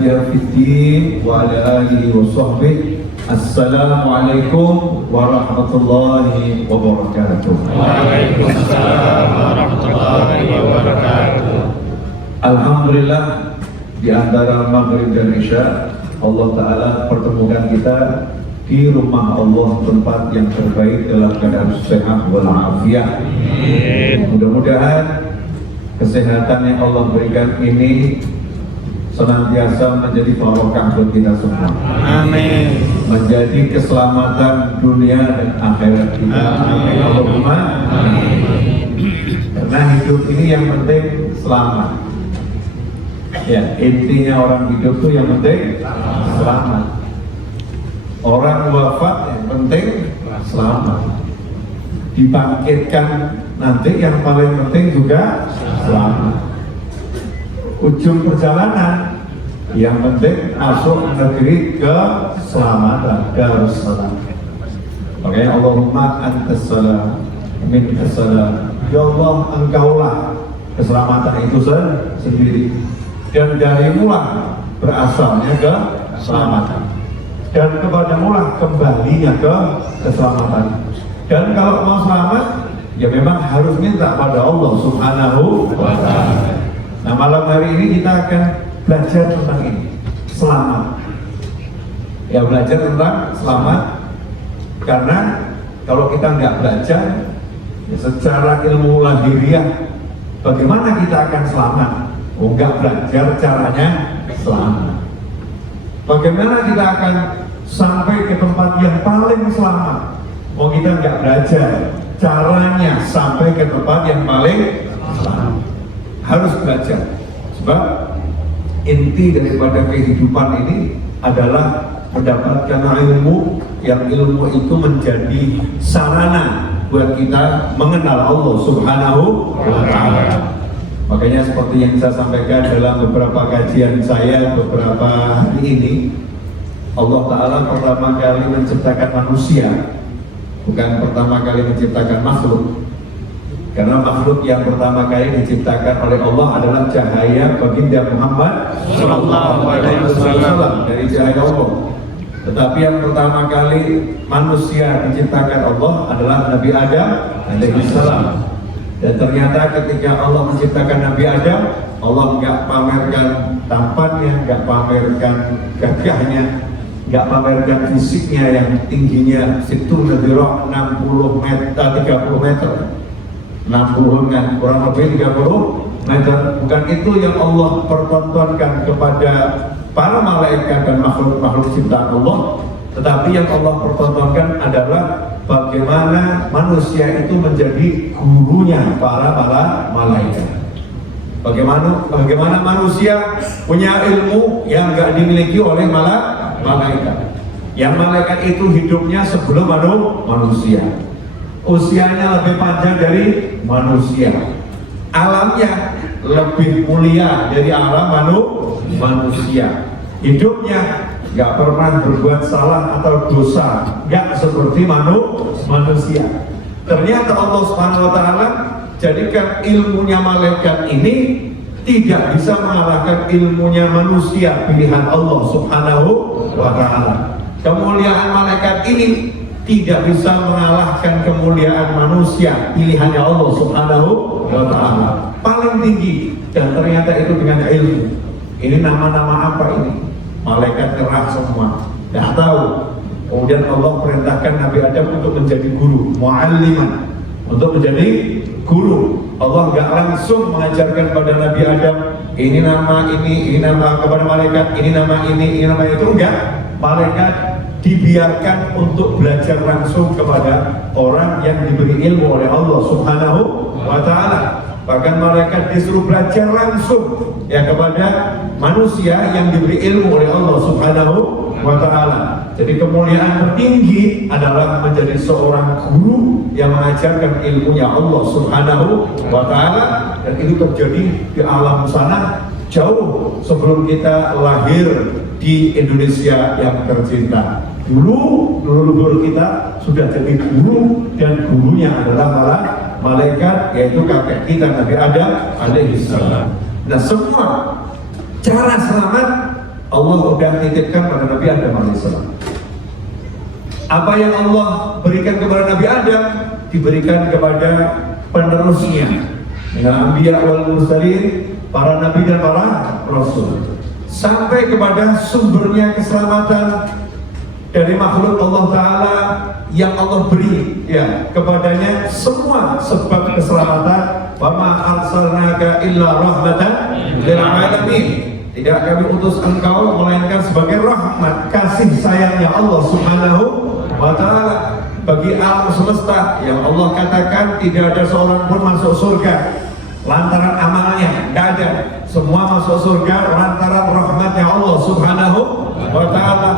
hadiya fiddin wa ala alihi wa sahbihi. Assalamualaikum warahmatullahi wabarakatuh. Waalaikumsalam warahmatullahi wabarakatuh. Alhamdulillah, di antara maghrib dan isya Allah Ta'ala pertemukan kita di rumah Allah, tempat yang terbaik dalam keadaan sehat walafiat. Mudah-mudahan kesehatan yang Allah berikan ini senantiasa menjadi barokah buat kita semua. Amin. Menjadi keselamatan dunia dan akhirat kita. Amin. Allahumma amin. Karena hidup ini yang penting selamat. Ya, intinya orang hidup itu yang penting selamat. Orang wafat yang penting selamat. Dibangkitkan nanti yang paling penting juga selamat. Ujung perjalanan yang penting masuk negeri keselamatan, Darussalam. Makanya Allahumma antas salam minkas salam. Ya Allah, engkaulah keselamatan itu sendiri, dan darimulah berasalnya keselamatan, dan kepadamulah kembalinya keselamatan. Dan kalau mau selamat, ya memang harus minta pada Allah Subhanahu wa Ta'ala. Nah, malam hari ini kita akan belajar tentang ini, selamat. Ya, belajar tentang selamat, karena kalau kita nggak belajar ya, secara ilmu lahiriah, bagaimana kita akan selamat? Oh, nggak belajar caranya selamat. Bagaimana kita akan sampai ke tempat yang paling selamat? Oh, kita nggak belajar caranya sampai ke tempat yang paling selamat. Harus belajar, sebab inti daripada kehidupan ini adalah mendapatkan ilmu, yang ilmu itu menjadi sarana buat kita mengenal Allah Subhanahu wa Ta'ala. Makanya seperti yang saya sampaikan dalam beberapa kajian saya beberapa hari ini, Allah Ta'ala pertama kali menciptakan manusia, bukan pertama kali menciptakan makhluk. Karena makhluk yang pertama kali diciptakan oleh Allah adalah cahaya baginda Muhammad Sallallahu Alaihi Wasallam, dari cahaya Allah. Tetapi yang pertama kali manusia diciptakan Allah adalah Nabi Adam alaihissalam. Dan ternyata ketika Allah menciptakan Nabi Adam, Allah nggak pamerkan tampannya, nggak pamerkan gagahnya, nggak pamerkan fisiknya yang tingginya situ lebih 60 meter, 30 meter, 60 kan, kurang lebih 30 meter. Bukan itu yang Allah pertontonkan kepada para malaikat dan makhluk-makhluk ciptaan Allah, tetapi yang Allah pertontonkan adalah bagaimana manusia itu menjadi gurunya para malaikat. Bagaimana manusia punya ilmu yang nggak dimiliki oleh malaikat. Yang malaikat itu hidupnya sebelum manusia, usianya lebih panjang dari manusia, alamnya lebih mulia dari alam manusia, hidupnya nggak pernah berbuat salah atau dosa, nggak seperti manusia. Ternyata Allah Subhanahu wa Ta'ala jadikan ilmunya malaikat ini tidak bisa mengalahkan ilmunya manusia, pilihan Allah Subhanahu wa Ta'ala. Kemuliaan malaikat ini tidak bisa mengalahkan kemuliaan manusia, pilihannya Allah Subhanahu wa Ta'ala. Paling tinggi, dan ternyata itu dengan ilmu. Ini nama-nama apa ini? Malaikat kerah semua, tidak tahu. Kemudian Allah perintahkan Nabi Adam untuk menjadi guru, mu'alliman, untuk menjadi guru. Allah nggak langsung mengajarkan pada Nabi Adam, ini nama kepada malaikat, ini nama itu, enggak. Malaikat dibiarkan untuk belajar langsung kepada orang yang diberi ilmu oleh Allah Subhanahu wa Ta'ala. Bahkan malaikat disuruh belajar langsung ya kepada manusia yang diberi ilmu oleh Allah Subhanahu wa Ta'ala. Jadi kemuliaan tertinggi adalah menjadi seorang guru yang mengajarkan ilmunya Allah Subhanahu wa Ta'ala, dan itu terjadi di alam sana jauh sebelum kita lahir di Indonesia yang tercinta. Dulu leluhur kita sudah jadi guru, dan gurunya adalah para malaikat, yaitu kakek kita Nabi Adam alaihissalam. Nah, semua cara selamat Allah udah titipkan pada Nabi Adam alaihissalam. Apa yang Allah berikan kepada Nabi Adam diberikan kepada penerusnya, dengan anbiya wal mursalin, para nabi dan para rasul, sampai kepada sumbernya keselamatan dari makhluk Allah Ta'ala yang Allah beri ya kepadanya semua sebab keselamatan. Wa ma arsalnaka illa rahmatan lil alamin. Tidak kami utus engkau melainkan sebagai rahmat, kasih sayangnya Allah Subhanahu wa Ta'ala bagi alam semesta, yang Allah katakan tidak ada seorang pun masuk surga lantaran amalnya, tidak ada. Semua masuk surga lantaran rahmatnya Allah Subhanahu wa Ta'ala.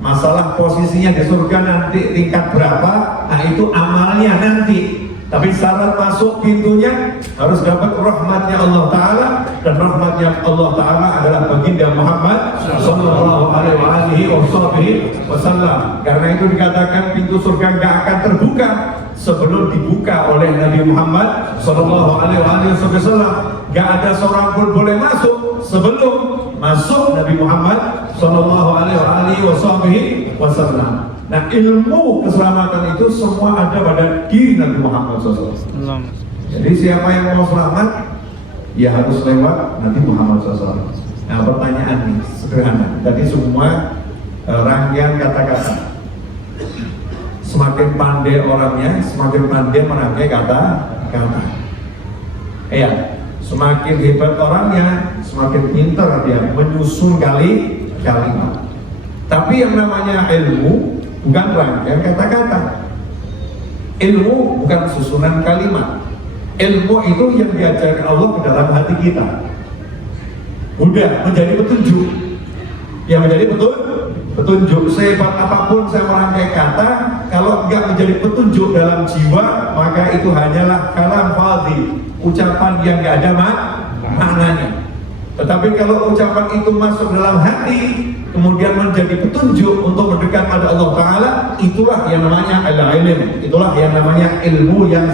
Masalah posisinya di surga nanti tingkat berapa, nah itu amalnya nanti. Tapi syarat masuk pintunya harus dapat rahmatnya Allah Ta'ala, dan rahmatnya Allah Ta'ala adalah baginda Muhammad sallallahu alaihi wasallam. Karena itu dikatakan pintu surga nggak akan terbuka sebelum dibuka oleh Nabi Muhammad sallallahu alaihi wasallam. Nggak ada seorang pun boleh masuk sebelum masuk Nabi Muhammad sallallahu alaihi wasallam. Nah, ilmu keselamatan itu semua ada pada diri Nabi Muhammad SAW. Jadi siapa yang mau selamat, ya harus lewat Nabi Muhammad SAW. Nah, pertanyaan nih sederhana. Tadi semua rangkaian kata-kata. Semakin pandai orangnya, semakin pandai merangkai kata-kata. Iya, semakin hebat orangnya, semakin pintar dia menyusun kalimat. Tapi yang namanya ilmu bukan rangkaian kata-kata. Ilmu bukan susunan kalimat. Ilmu itu yang diajarkan Allah ke dalam hati kita. Udah menjadi petunjuk. Yang menjadi petunjuk. Sehebat apapun saya merangkai kata, kalau enggak menjadi petunjuk dalam jiwa, maka itu hanyalah kalam fadhi, ucapan yang enggak ada maknanya. Tetapi kalau ucapan itu masuk dalam hati, kemudian menjadi petunjuk untuk mendekat pada Allah Ta'ala, itulah yang namanya al-ilm, itulah yang namanya ilmu yang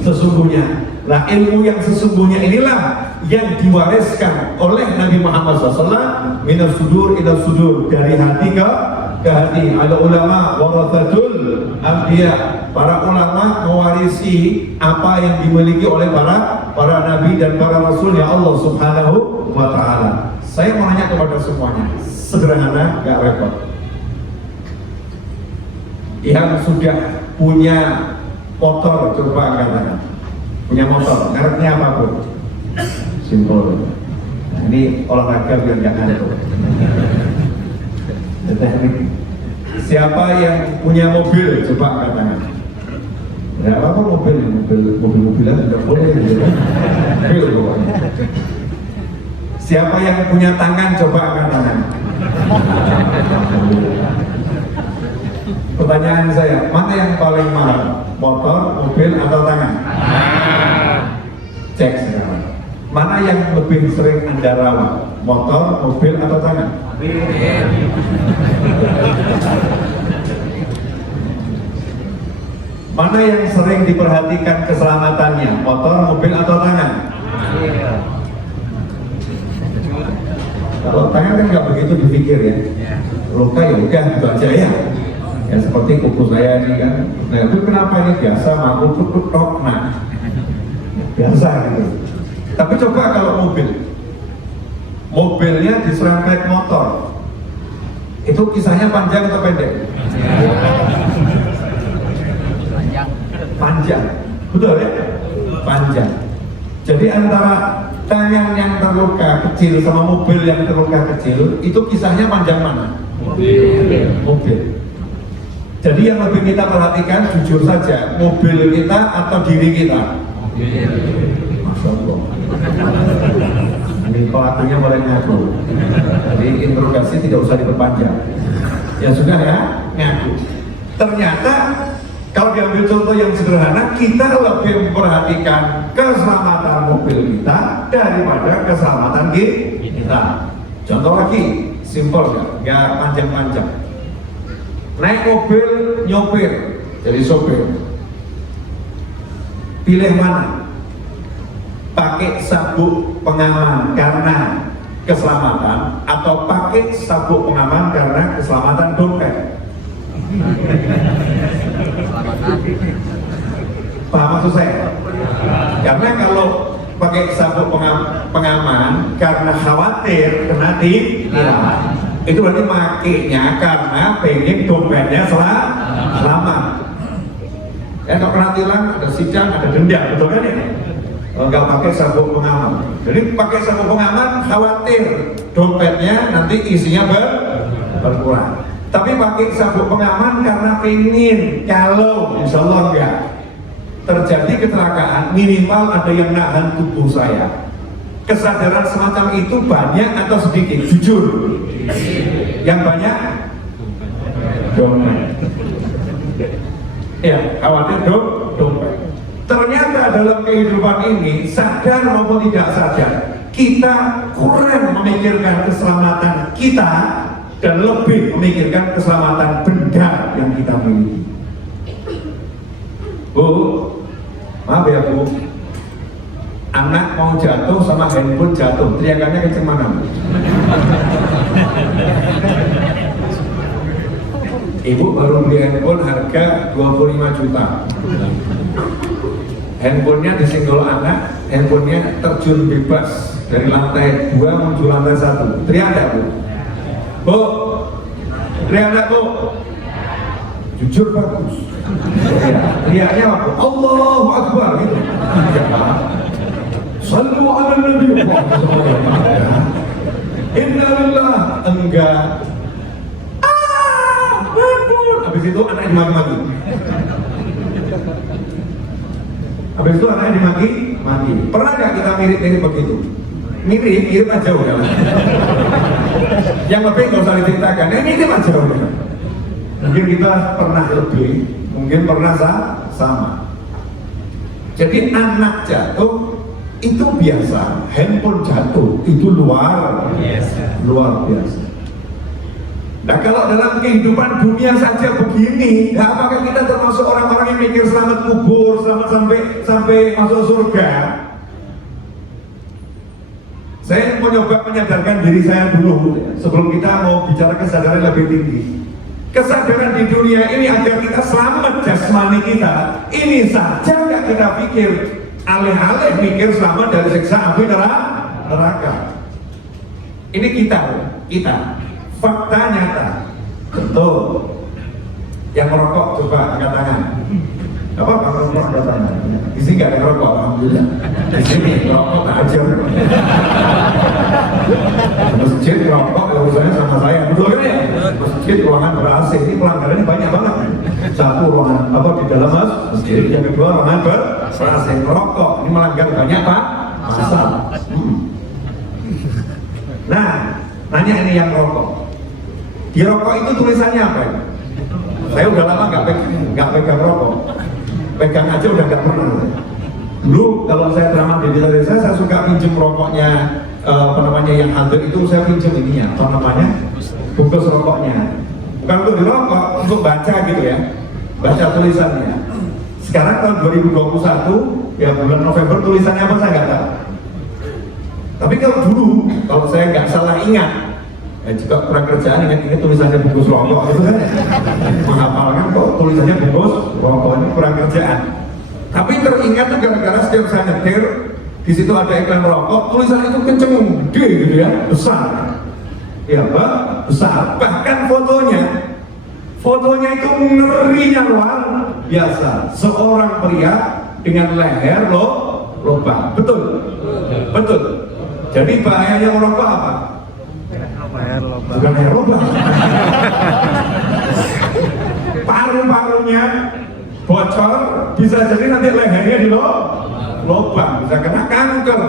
sesungguhnya. Nah, ilmu yang sesungguhnya inilah yang diwariskan oleh Nabi Muhammad SAW, minas sudur ila sudur, dari hati ke hati. Ada ulama warathatul anbiya, para ulama mewarisi apa yang dimiliki oleh para nabi dan para rasul ya Allah Subhanahu wa Ta'ala. Saya mau nanya kepada semuanya, sederhana, gak repot. Yang sudah punya motor, coba angkat tangan. Punya motor, mereknya apapun, simpel. Nah, ini olahraga biar gak ngantuk. Siapa yang punya mobil, coba angkat tangan. Ya apa mobil-mobilan tidak boleh. Mobil pokoknya. Siapa yang punya tangan, coba angkat tangan. Pertanyaan saya, mana yang paling mahal? Motor, mobil, atau tangan? Cek sekarang. Mana yang lebih sering Anda rawat? Motor, mobil, atau tangan? Mana yang sering diperhatikan keselamatannya? Motor, mobil, atau tangan? Kalau tangan kan nggak begitu dipikir ya. Luka ya udah gitu aja ya. Ya seperti kuku saya ini kan. Nah itu kenapa ini biasa mampu tutup nah. Biasa gitu. Tapi coba kalau mobilnya diserempet motor, itu kisahnya panjang atau pendek? Panjang, betul ya? Panjang. Jadi antara tangan yang terluka kecil sama mobil yang terluka kecil, itu kisahnya panjang mana? Mobil. Jadi yang lebih kita perhatikan, jujur saja, mobil kita atau diri kita? Masya Allah. Ini pelakunya boleh ngaku. Jadi interogasi tidak usah diperpanjang. Ya sudah ya, ngaku. Ternyata kalau diambil contoh yang sederhana, kita lebih memperhatikan keselamatan mobil kita daripada keselamatan kita. Contoh lagi, simpel ya, panjang-panjang. Naik mobil, nyopir, jadi sopir. Pilih mana? Pakai sabuk pengaman, karena keselamatan atau pakai sabuk pengaman karena keselamatan dompet? Paham maksud saya? Karena kalau pakai sabuk pengaman karena khawatir kena tilang, itu berarti makainya karena pengen dompetnya selamat. Ya kalau kena tilang ada sidang, ada denda, betul kan ya? Enggak pakai sabuk pengaman. Jadi pakai sabuk pengaman khawatir dompetnya nanti isinya berkurang. Tapi pakai sabuk pengaman karena pengen kalau insya Allah enggak terjadi kecelakaan, minimal ada yang nahan tubuh saya. Kesadaran semacam itu banyak atau sedikit? Jujur. Yang banyak? Dompet. Ya, khawatir dompet. Ternyata dalam kehidupan ini, sadar maupun tidak sadar, kita kurang memikirkan keselamatan kita dan lebih memikirkan keselamatan benda yang kita miliki. Bu, maaf ya Bu, anak mau jatuh sama handphone jatuh, teriakannya kenceng mana Bu? Ibu baru beli handphone harga 25 juta. Handphonenya disenggol anak, handphonenya terjun bebas dari lantai 2 menuju lantai 1. Teriak enggak Bu? Bu, teriak enggak Bu? Jujur bagus. Teriaknya apa? Allahu Akbar gitu. Sallu ala Nabi Innalillah. Enggak. Habis itu anaknya dimaki-maki. Habis itu anaknya dimaki-maki. Pernah nggak kita mirip-mirip begitu? Mirip aja udah. Yang lebih nggak usah diceritakan. Ini aja udah. Mungkin kita pernah lebih, mungkin pernah sama. Jadi anak jatuh itu biasa, handphone jatuh itu luar biasa. Nah kalau dalam kehidupan dunia saja begini, nah apakah kita termasuk orang-orang yang mikir selamat kubur, selamat sampai masuk surga? Saya mau coba menyadarkan diri saya dulu sebelum kita mau bicara kesadaran lebih tinggi. Kesadaran di dunia ini agar kita selamat jasmani kita, ini saja nggak kita pikir, alih-alih mikir selamat dari siksa api neraka. Ini kita. Fakta nyata, betul. Yang merokok coba angkat tangan. Apa merokok angkat tangan? Di sini nggak ada merokok, alhamdulillah. Di sini merokok tak ajar. Masjid merokok, urusannya sama saya, betul kan ya? Masjid ruangan ber-AC ini pelanggarannya banyak banget. Satu ruangan di dalam masjid, yang kedua ruangan ber-AC merokok. Ini melanggar banyak Pak. Pasal. Nah, nanya ini yang merokok. Di rokok itu tulisannya apa ya? Saya udah lama nggak pegang rokok, pegang aja udah nggak pernah. Dulu kalau saya drama di desa saya suka pinjem rokoknya, yang hadir itu saya pinjem ininya, bungkus rokoknya. Bukan untuk dirokok, untuk baca gitu ya, baca tulisannya. Sekarang tahun 2021, ya bulan November tulisannya apa saya nggak tahu. Tapi kalau dulu, kalau saya nggak salah ingat, juga kurang kerjaan ingat tulisannya bungkus rokok itu kan menghafalkan kok tulisannya bungkus rokok, ini kurang kerjaan. Tapi teringat tuh gara-gara setiap saya nyetir di situ ada iklan rokok, tulisan itu kenceng gede gitu ya, besar ya Pak, besar. Bahkan fotonya itu ngerinya luar biasa, seorang pria dengan leher lobang. Betul. Jadi bahayanya merokok apa? Bukan leher lobang. Paru-parunya bocor, bisa jadi nanti lehernya di lobang, bisa kena kanker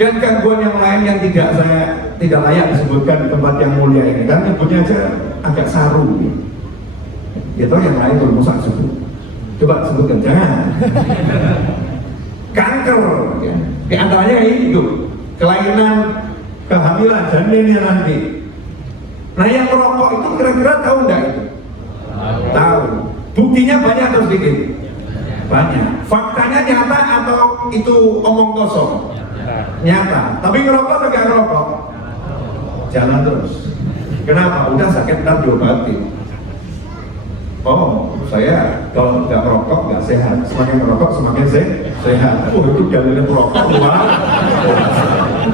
dan gangguan yang lain yang tidak layak disebutkan di tempat yang mulia ini, kan nyebutnya aja agak saru gitu, yang lain belum usah sebut, coba sebutkan, jangan. Kanker ya. Di antaranya itu kelainan kehamilan janinnya nanti. Nah yang merokok itu kira-kira tahu enggak itu? Tahu. Buktinya banyak atau sedikit? Banyak. Faktanya nyata atau itu omong kosong? nyata. Tapi ngerokok atau nggak ngerokok? Jalan terus. Kenapa? Udah sakit ntar diobati. Oh, saya kalau nggak merokok nggak sehat. Semakin merokok semakin sehat. Oh, itu dalilnya merokok luar.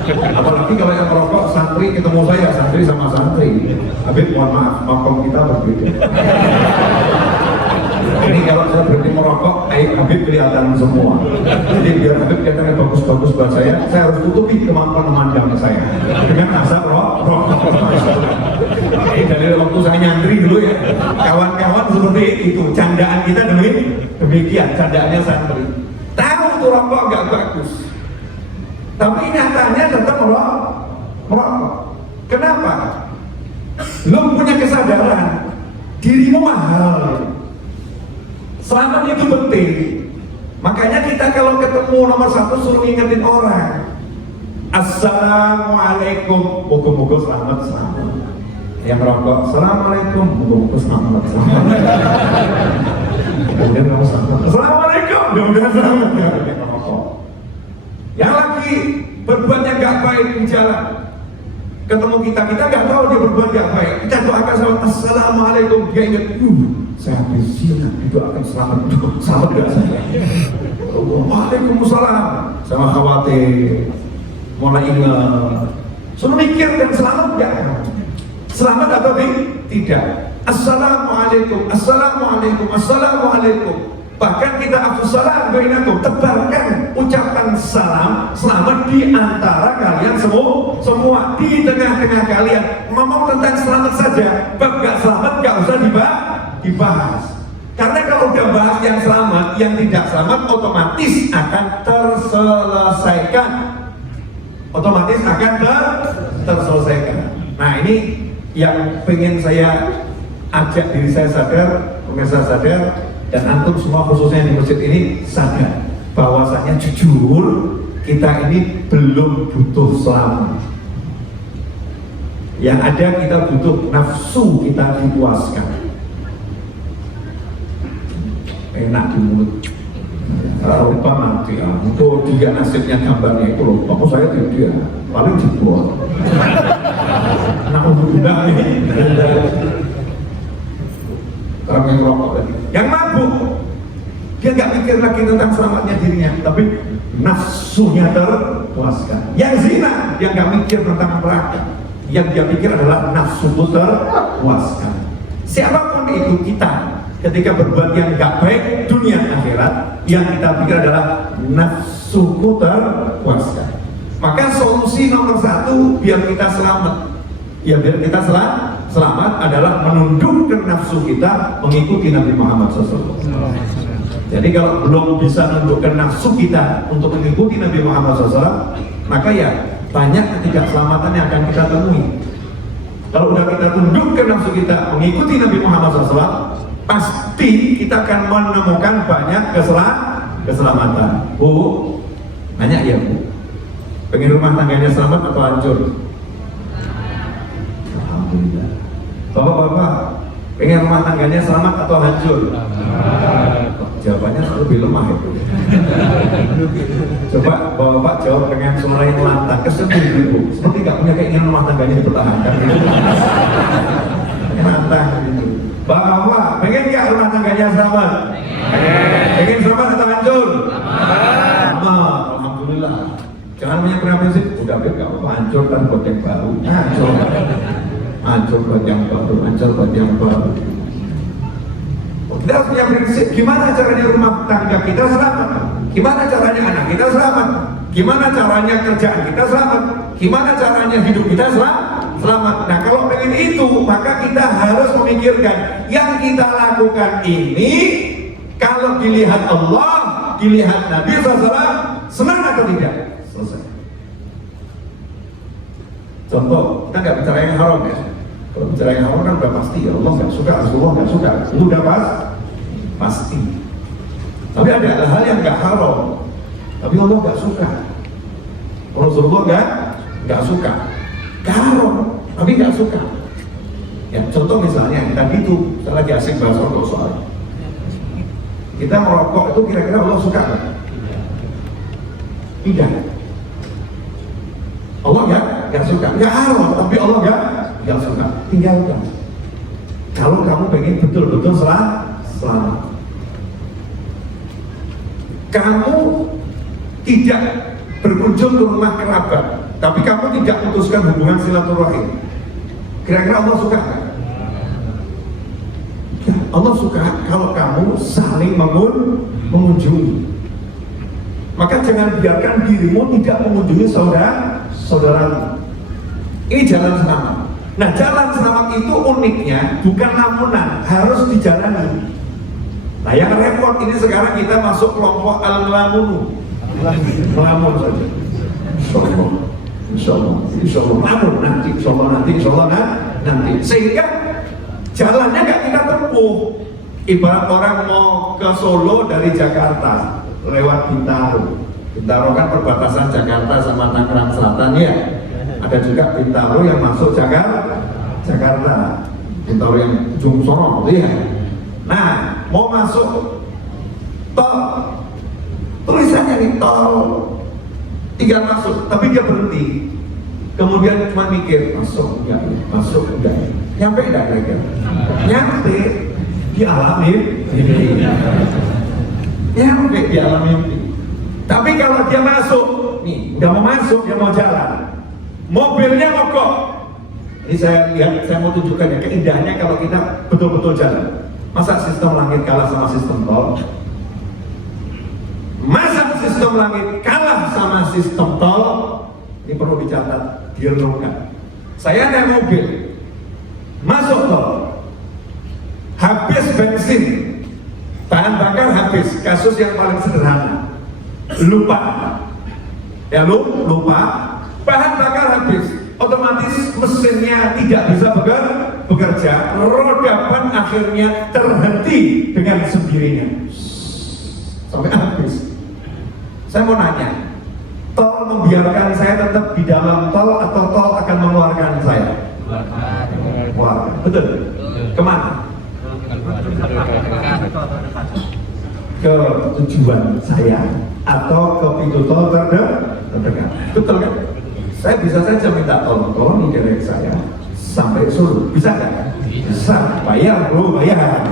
Apalagi kalau yang merokok santri ketemu saya, santri sama santri. Habib, mohon maaf, makom kita berbeda. Ini kalau saya berhenti merokok, Habib kelihatan semua. Jadi biar Habib kelihatannya bagus-bagus buat saya harus tutupi kemampuan memandang saya dengan asap rokok. Ini dari waktu saya nyantri dulu ya, kawan-kawan seperti itu, candaan kita demikian, candaannya santri. Tahu tuh rokok nggak bagus, tapi nyatanya tetap merokok. Kenapa? Lo punya kesadaran dirimu mahal. Selamat itu penting. Makanya kita kalau ketemu nomor satu suruh ngingetin orang. Assalamualaikum. Moga-moga selamat. Yang merokok, Assalamualaikum. Moga-moga selamat. Kemudian kamu selamat. Assalamualaikum. Mudah-mudahan selamat. Yang lagi berbuat yang gak baik di jalan, ketemu kita nggak tahu dia berbuat gak baik. Kita doakan selamat. Assalamualaikum. Dia ingat, saya habis siang didoakan selamat gak saya? Waalaikumsalam. Saya khawatir, mulai ingat. Suruh mikir dan selamat gak? Selamat atau tidak? Assalamualaikum, assalamualaikum, assalamualaikum. Bahkan kita afsalam bainakum, tebarkan ucapan salam selamat di antara kalian semua di tengah-tengah kalian. Ngomong tentang selamat saja, bab gak selamat gak usah dibahas. Karena kalau udah bahas yang selamat, yang tidak selamat otomatis akan terselesaikan. Otomatis akan terselesaikan. Nah, ini yang pengen saya ajak diri saya sadar, pemirsa sadar, dan antum semua khususnya di masjid ini sadar bahwasanya jujur kita ini belum butuh selamat. Yang ada kita butuh nafsu kita dipuaskan. Enak di mulut. Kalau lupa nanti ya, itu juga nasibnya gambarnya itu loh. Aku saya tidak paling dibuat. Nah, udah ini. Orang yang rokok tadi, yang mabuk, dia nggak pikir lagi tentang selamatnya dirinya, tapi nafsunya terpuaskan. Yang zina, dia nggak mikir tentang neraka, yang dia pikir adalah nafsu terpuaskan. Siapapun itu kita, ketika berbuat yang nggak baik dunia akhirat, yang kita pikir adalah nafsu terpuaskan. Maka solusi nomor satu biar kita selamat, ya biar kita selamat adalah menundukkan nafsu kita mengikuti Nabi Muhammad SAW. Jadi kalau belum bisa menundukkan nafsu kita untuk mengikuti Nabi Muhammad SAW, maka ya banyak ketidakselamatan yang akan kita temui. Kalau udah kita tundukkan nafsu kita mengikuti Nabi Muhammad SAW, pasti kita akan menemukan banyak keselamatan. Bu, nanya ya Bu, pengen rumah tangganya selamat atau hancur? Alhamdulillah. Bapak-bapak, pengen rumah tangganya selamat atau hancur? Jawabannya lebih lemah itu. Coba bapak-bapak jawab dengan suara yang lantang, kesedih ibu, seperti nggak punya keinginan rumah tangganya dipertahankan. Lantang gitu. Bapak-bapak, pengen nggak rumah tangganya selamat? Pengen selamat atau hancur? Selamat. Alhamdulillah. Jangan punya prinsip, udah nggak apa-apa, hancur kan buat yang baru. Hancur buat yang baru, hancur buat yang baru. Kita harus punya prinsip, gimana caranya rumah tangga kita selamat, gimana caranya anak kita selamat, gimana caranya kerjaan kita selamat, gimana caranya hidup kita selamat. Nah, kalau pengen itu, maka kita harus memikirkan yang kita lakukan ini, kalau dilihat Allah, dilihat Nabi SAW, senang atau tidak? Selesai. Contoh, kita nggak bicara yang haram ya. Kalau bicara yang haram kan udah pasti ya, Allah nggak suka, Rasulullah nggak suka, itu udah pasti. Tapi ada hal yang nggak haram, tapi Allah nggak suka, Rasulullah nggak suka, haram, tapi nggak suka. Ya, contoh misalnya tadi itu saya lagi asik bahas rokok soalnya. Kita merokok itu kira-kira Allah suka nggak? Tidak. Allah nggak suka, nggak haram, tapi Allah nggak suka. Tinggalkan. Kalau kamu pengen betul-betul selamat. Kamu tidak berkunjung ke rumah kerabat, tapi kamu tidak putuskan hubungan silaturahim. Kira-kira Allah suka nggak? Ya, Allah suka kalau kamu saling mengunjungi. Maka jangan biarkan dirimu tidak mengunjungi saudaramu. Ini jalan selamat. Nah, jalan selamat itu uniknya bukan lamunan, harus dijalani. Nah, yang repot ini sekarang kita masuk kelompok al-lamunu. Melamun saja. Insya Allah, nanti. Sehingga jalannya nggak kita tempuh. Ibarat orang mau ke Solo dari Jakarta lewat Bintaro. Bintaro kan perbatasan Jakarta sama Tangerang Selatan ya. Ada juga Bintaro yang masuk Jakarta. Bintaro yang ujung sono, gitu ya. Nah, mau masuk tol, tulisannya nih tol, tinggal masuk, tapi dia berhenti. Kemudian cuma mikir, masuk enggak, nyampe enggak kira-kira? Nyampe di alam mimpi. Nyampe di alam mimpi. Tapi kalau dia masuk, nih udah mau masuk, dia mau jalan, mobilnya mogok. Ini saya lihat, saya mau tunjukkan ya keindahannya kalau kita betul-betul jalan. Masa sistem langit kalah sama sistem tol? Masa sistem langit kalah sama sistem tol? Ini perlu dicatat, direnungkan. Saya naik mobil, masuk tol, habis bensin, bahan bakar habis. Kasus yang paling sederhana, lupa, bahan bakar habis. Otomatis mesinnya tidak bisa bekerja, roda ban akhirnya terhenti dengan sendirinya sampai habis. Saya mau nanya, tol membiarkan saya tetap di dalam tol atau tol akan mengeluarkan saya? Wah, betul. Kemana? Ke tujuan saya atau ke pintu tol terdekat? Betul kan? Saya bisa saja minta tolong direct saya sampai Solo, bisa nggak? Bisa, bayar bro, bayar.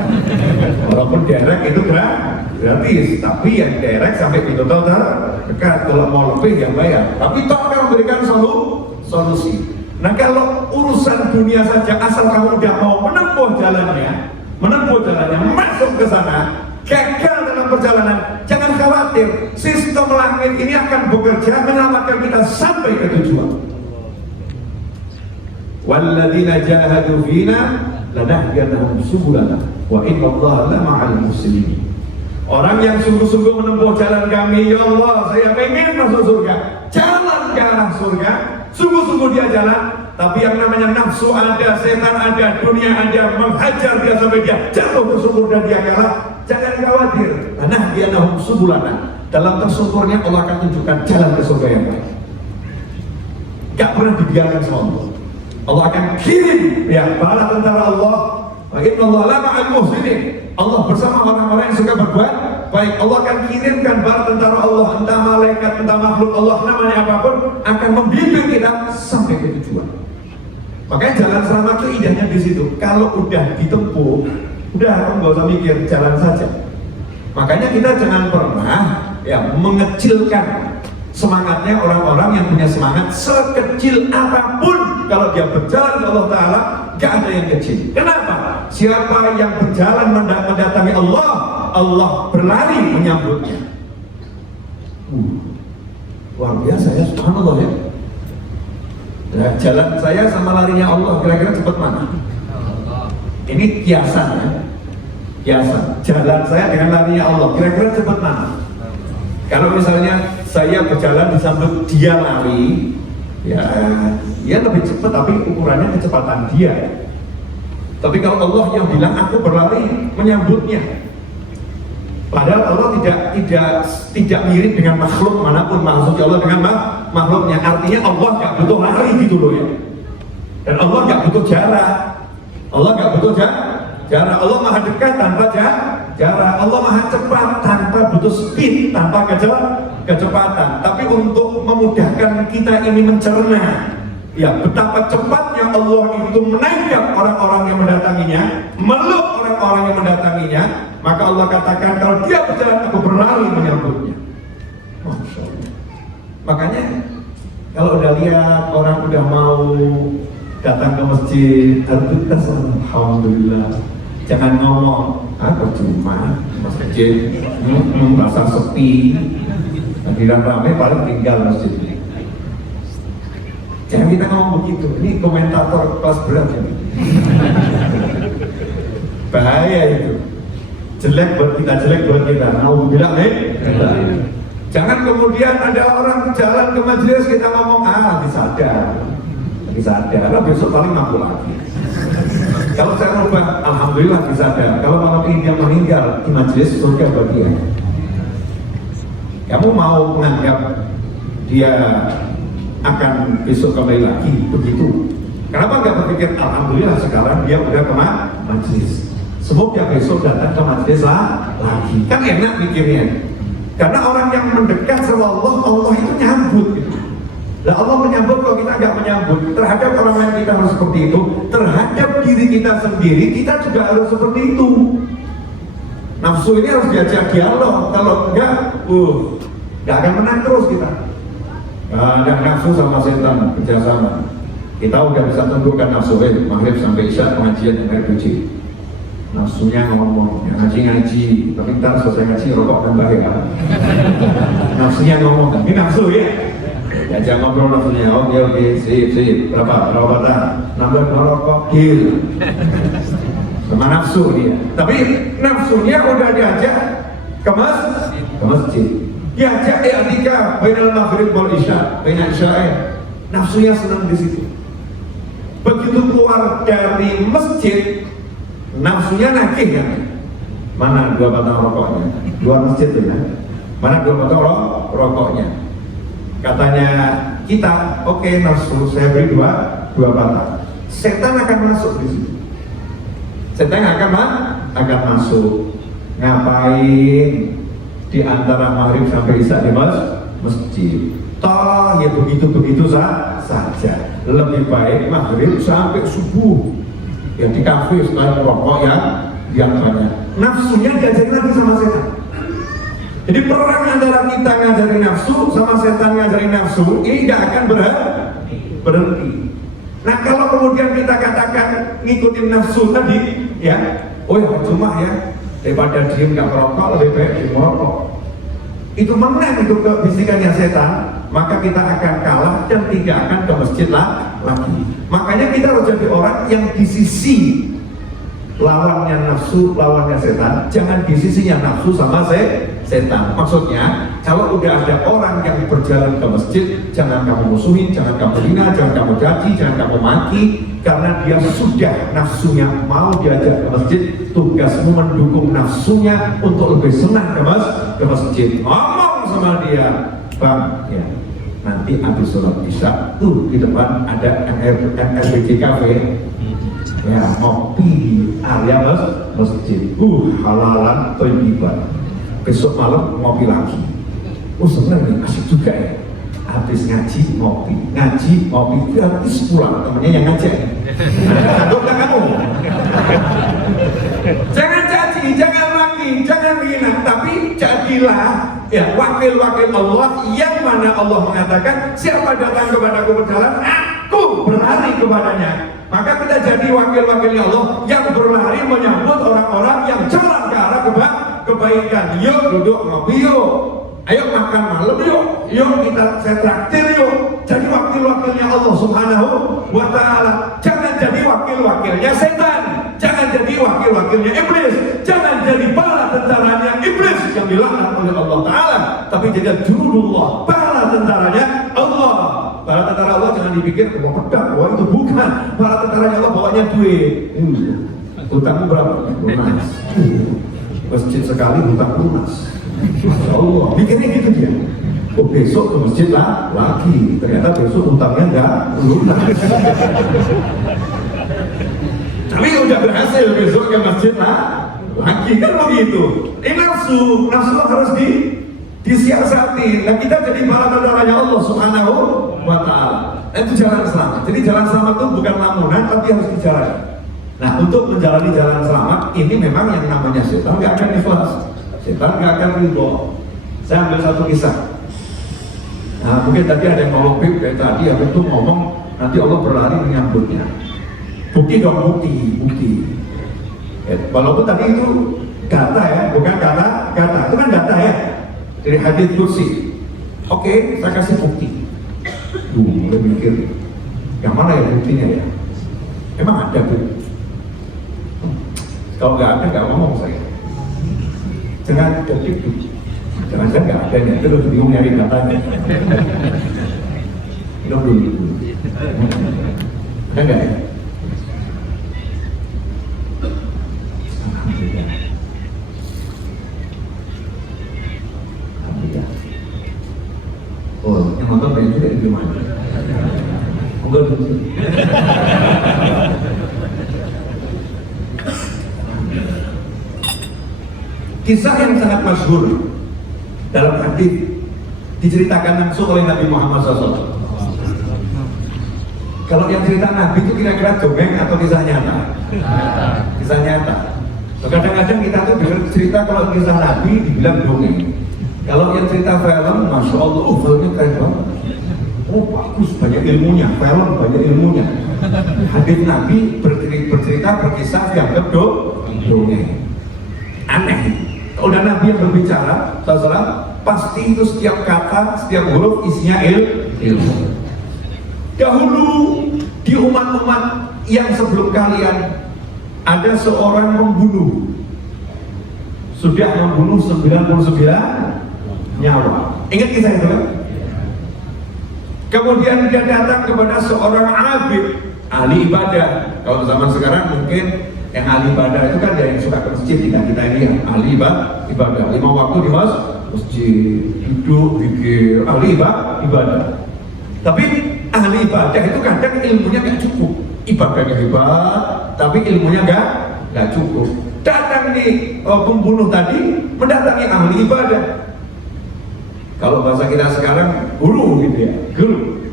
Walaupun direct itu gratis, tapi yang direct sampai pintu tol terdekat. Kalau mau lebih yang bayar, tapi tol akan memberikan solusi. Nah, kalau urusan dunia saja, asal kamu udah mau menempuh jalannya, masuk ke sana, gagal dalam perjalanan, jangan khawatir, sistem langit ini akan bekerja menyelamatkan kita sampai ke tujuan. Walladzina jahadu fina lanahdiyannahum subulana wa innallaha lama'al muslimin. Orang yang sungguh-sungguh menempuh jalan kami, ya Allah, saya pengen masuk surga, jalan ke arah surga, sungguh-sungguh dia jalan. Tapi yang namanya nafsu ada, setan ada, dunia ada, menghajar dia sampai dia jatuh ke sumur dan dia kalah. Jangan khawatir, nah dia nahum subulana. Dalam tersungkurnya Allah akan tunjukkan jalan ke surga yang baik. Gak pernah dibiarkan sama Allah. Allah akan kirim ya bala tentara Allah. Inna Allah la ma'al muhsinin. Allah bersama orang-orang yang suka berbuat baik. Allah akan kirimkan bala tentara Allah, entah malaikat, entah makhluk Allah, namanya apapun, akan membimbing kita sampai ke tujuan. Makanya jalan selamat itu indahnya di situ. Kalau udah ditempuh, udah nggak usah mikir, jalan saja. Makanya kita jangan pernah ya mengecilkan semangatnya orang-orang yang punya semangat sekecil apapun. Kalau dia berjalan ke Allah Ta'ala, gak ada yang kecil. Kenapa? Siapa yang berjalan mendatangi Allah, Allah berlari menyambutnya. Luar biasa ya, subhanallah ya. Nah, jalan saya sama larinya Allah kira-kira cepat mana? Ini kiasan ya, kiasan. Jalan saya dengan larinya Allah kira-kira cepat mana? Kalau misalnya saya berjalan disambut dia lari, ya dia lebih cepat, tapi ukurannya kecepatan dia. Tapi kalau Allah yang bilang aku berlari menyambutnya, padahal Allah tidak mirip dengan makhluk manapun. Maksudnya Allah dengan makhluknya, artinya Allah nggak butuh lari gitu loh ya. Dan Allah nggak butuh jarak. Allah nggak butuh jarak. Allah maha dekat tanpa jarak. Allah maha cepat tanpa butuh speed, tanpa kecepatan. Tapi untuk memudahkan kita ini mencerna, ya betapa cepatnya Allah itu menangkap orang-orang yang mendatanginya, meluk orang-orang yang mendatanginya. Maka Allah katakan kalau dia berjalan, aku berlari menyambutnya. Masya Allah. Makanya kalau udah lihat orang udah mau datang ke masjid, harus kita alhamdulillah. Jangan ngomong, percuma masjid merasa sepi, tidak ramai, paling tinggal masjid. Jangan kita ngomong begitu. Ini komentator kelas berat ya. Bahaya itu. Jelek buat kita, jelek buat kita. Alhamdulillah nih. Jangan kemudian ada orang jalan ke majelis kita ngomong, lagi sadar, besok paling mampu lagi. Kalau saya rubah, alhamdulillah bisa sadar. Kalau malam ini dia meninggal di majelis, surga buat dia. Kamu mau menganggap dia akan besok kembali lagi begitu? Kenapa nggak berpikir alhamdulillah sekarang dia udah ke majelis, semoga besok datang ke majelis lagi? Kan enak mikirnya. Karena orang yang mendekat sama Allah, Allah itu nyambut gitu. Nah Allah menyambut, kalau kita nggak menyambut terhadap orang lain, kita harus seperti itu. Terhadap diri kita sendiri, kita juga harus seperti itu. Nafsu ini harus diajak dialog. Kalau enggak, nggak akan menang terus kita. Ada nafsu sama setan kerjasama. Kita udah bisa tundukkan nafsu, maghrib sampai isya pengajian yang hari puji. Nafsunya ngomong, yang ngaji, tapi ntar selesai ngaji rokok dan bahaya. Nafsunya ngomong, ini nafsu ya. Ya jangan ngobrol nafsunya, oke, sip, berapa batang? Nambah rokok, deal. Sama nafsu dia. Tapi nafsunya udah diajak ke masjid. Diajak i'tikaf bainal maghrib wal isya, bainal isya'i. Nafsunya senang di situ. Begitu keluar dari masjid, nafsunya nagih kan? Mana 2 batang rokoknya? 2 masjid tuh ya? Mana 2 batang rokoknya? Katanya kita, oke, nafsu saya beri 2 batang. Setan akan masuk di situ. Setan akan masuk. Ngapain di antara maghrib sampai isya di masjid? Toh ya begitu saja. Lebih baik maghrib sampai subuh. Ya di kafe setelah merokok yang banyak. Nafsunya diajarin lagi sama setan. Jadi perang antara kita ngajarin nafsu sama setan ngajarin nafsu ini tidak akan berhenti. Nah kalau kemudian kita katakan ngikutin nafsu tadi, ya, cuma ya daripada diem nggak merokok lebih baik diem merokok. Itu menang itu kebisikannya setan, maka kita akan kalah dan tidak akan ke masjid lagi. Makanya kita harus jadi orang yang di sisi lawannya nafsu, lawannya setan, jangan di sisinya nafsu sama setan. Maksudnya, kalau udah ada orang yang berjalan ke masjid, jangan kamu musuhin, jangan kamu hina, jangan kamu caci, jangan kamu maki, karena dia sudah nafsunya mau diajak ke masjid. Tugasmu mendukung nafsunya untuk lebih senang ke masjid. Ngomong sama dia, bang, ya, nanti habis sholat isya tuh di depan ada MRBC Cafe. Ya, ngopi di area masjid. Halalan thayyiban. Besok malam ngopi lagi. Seneng nih, asik juga ya. Habis ngaji ngopi gratis pulang. Temennya yang ngajak. Sanggup tak kamu? Jangan caci, jangan maki, jangan hina, tapi jadilah ya wakil-wakil Allah yang mana Allah mengatakan siapa datang kepadaku berjalan, aku berlari kepadanya. Maka kita jadi wakil-wakilnya Allah yang berlari menyambut orang-orang yang jalan ke arah kebaikan. Yuk duduk ngopi yuk, ayo makan malam yuk saya traktir yuk. Jadi wakil-wakilnya Allah Subhanahu wa Ta'ala. Jangan jadi wakil-wakilnya setan, jangan jadi wakil-wakilnya iblis, jangan jadi bala tentaranya iblis yang dilaknat oleh Allah Ta'ala, tapi jadi junudullah, bala tentaranya Allah. Bala tentara Allah jangan dipikir bawa pedang, itu bukan. Bala tentaranya Allah bawanya duit. Hutangmu berapa? Lunas. Masjid sekali hutang lunas. Masya Allah, mikirnya gitu dia. Besok ke masjid lagi, ternyata besok hutangnya enggak lunas. Tapi udah berhasil besok ke masjid lagi kan begitu. Ini nafsu harus disiasati. Nah kita jadi bala tentaranya Allah Subhanahu wa Ta'ala. Itu jalan selamat. Jadi jalan selamat itu bukan lamunan, tapi harus dijalani. Nah untuk menjalani jalan selamat ini memang yang namanya setan nggak akan ikhlas, setan nggak akan ridho. Saya ambil satu kisah. Nah mungkin tadi ada yang ngomong kayak tadi, habis itu ngomong nanti Allah berlari menyambutnya. Bukti dong, bukti. Walaupun tadi itu kata ya, bukan kata, itu kan data ya dari hadits kursi. Oke, saya kasih bukti. Mulai mikir, yang mana ya buktinya ya? Emang ada bukti? Kalau nggak ada, nggak ngomong saya. Jangan bukti. Jangan-jangan nggak ada nih, terus bingung nyari datanya. Minum dulu. Ada nggak ya? Oh, yang nonton banyak juga di rumah. Enggak dulu. Kisah yang sangat masyhur dalam hadis diceritakan langsung oleh Nabi Muhammad SAW. Kalau yang cerita Nabi itu kira-kira dongeng atau kisah nyata? Kisah nyata. Kadang-kadang kita tuh dengar cerita kalau kisah Nabi dibilang dongeng. Kalau yang cerita film, masya Allah, filmnya keren banget. Oh bagus, banyak ilmunya. Film banyak ilmunya. Hadis Nabi bercerita berkisah yang dongeng. Aneh. Udah Nabi yang berbicara, pasti itu setiap kata, setiap huruf isinya ilmu. Dahulu di umat-umat yang sebelum kalian ada seorang membunuh, sudah membunuh 99 nyawa. Ingat kisah itu kan? Kemudian dia datang kepada seorang abid, ahli ibadah. Kalau zaman sekarang mungkin yang ahli ibadah itu kan ada yang suka ke masjid, kita ini yang ahli ibadah. 5 waktu di masjid, duduk, pikir, ahli ibadah. Tapi ahli ibadah itu kadang ilmunya gak cukup. Ibadahnya hebat, tapi ilmunya gak cukup. Datang nih pembunuh tadi, mendatangi ahli ibadah. Kalau bahasa kita sekarang, guru gitu ya, guru.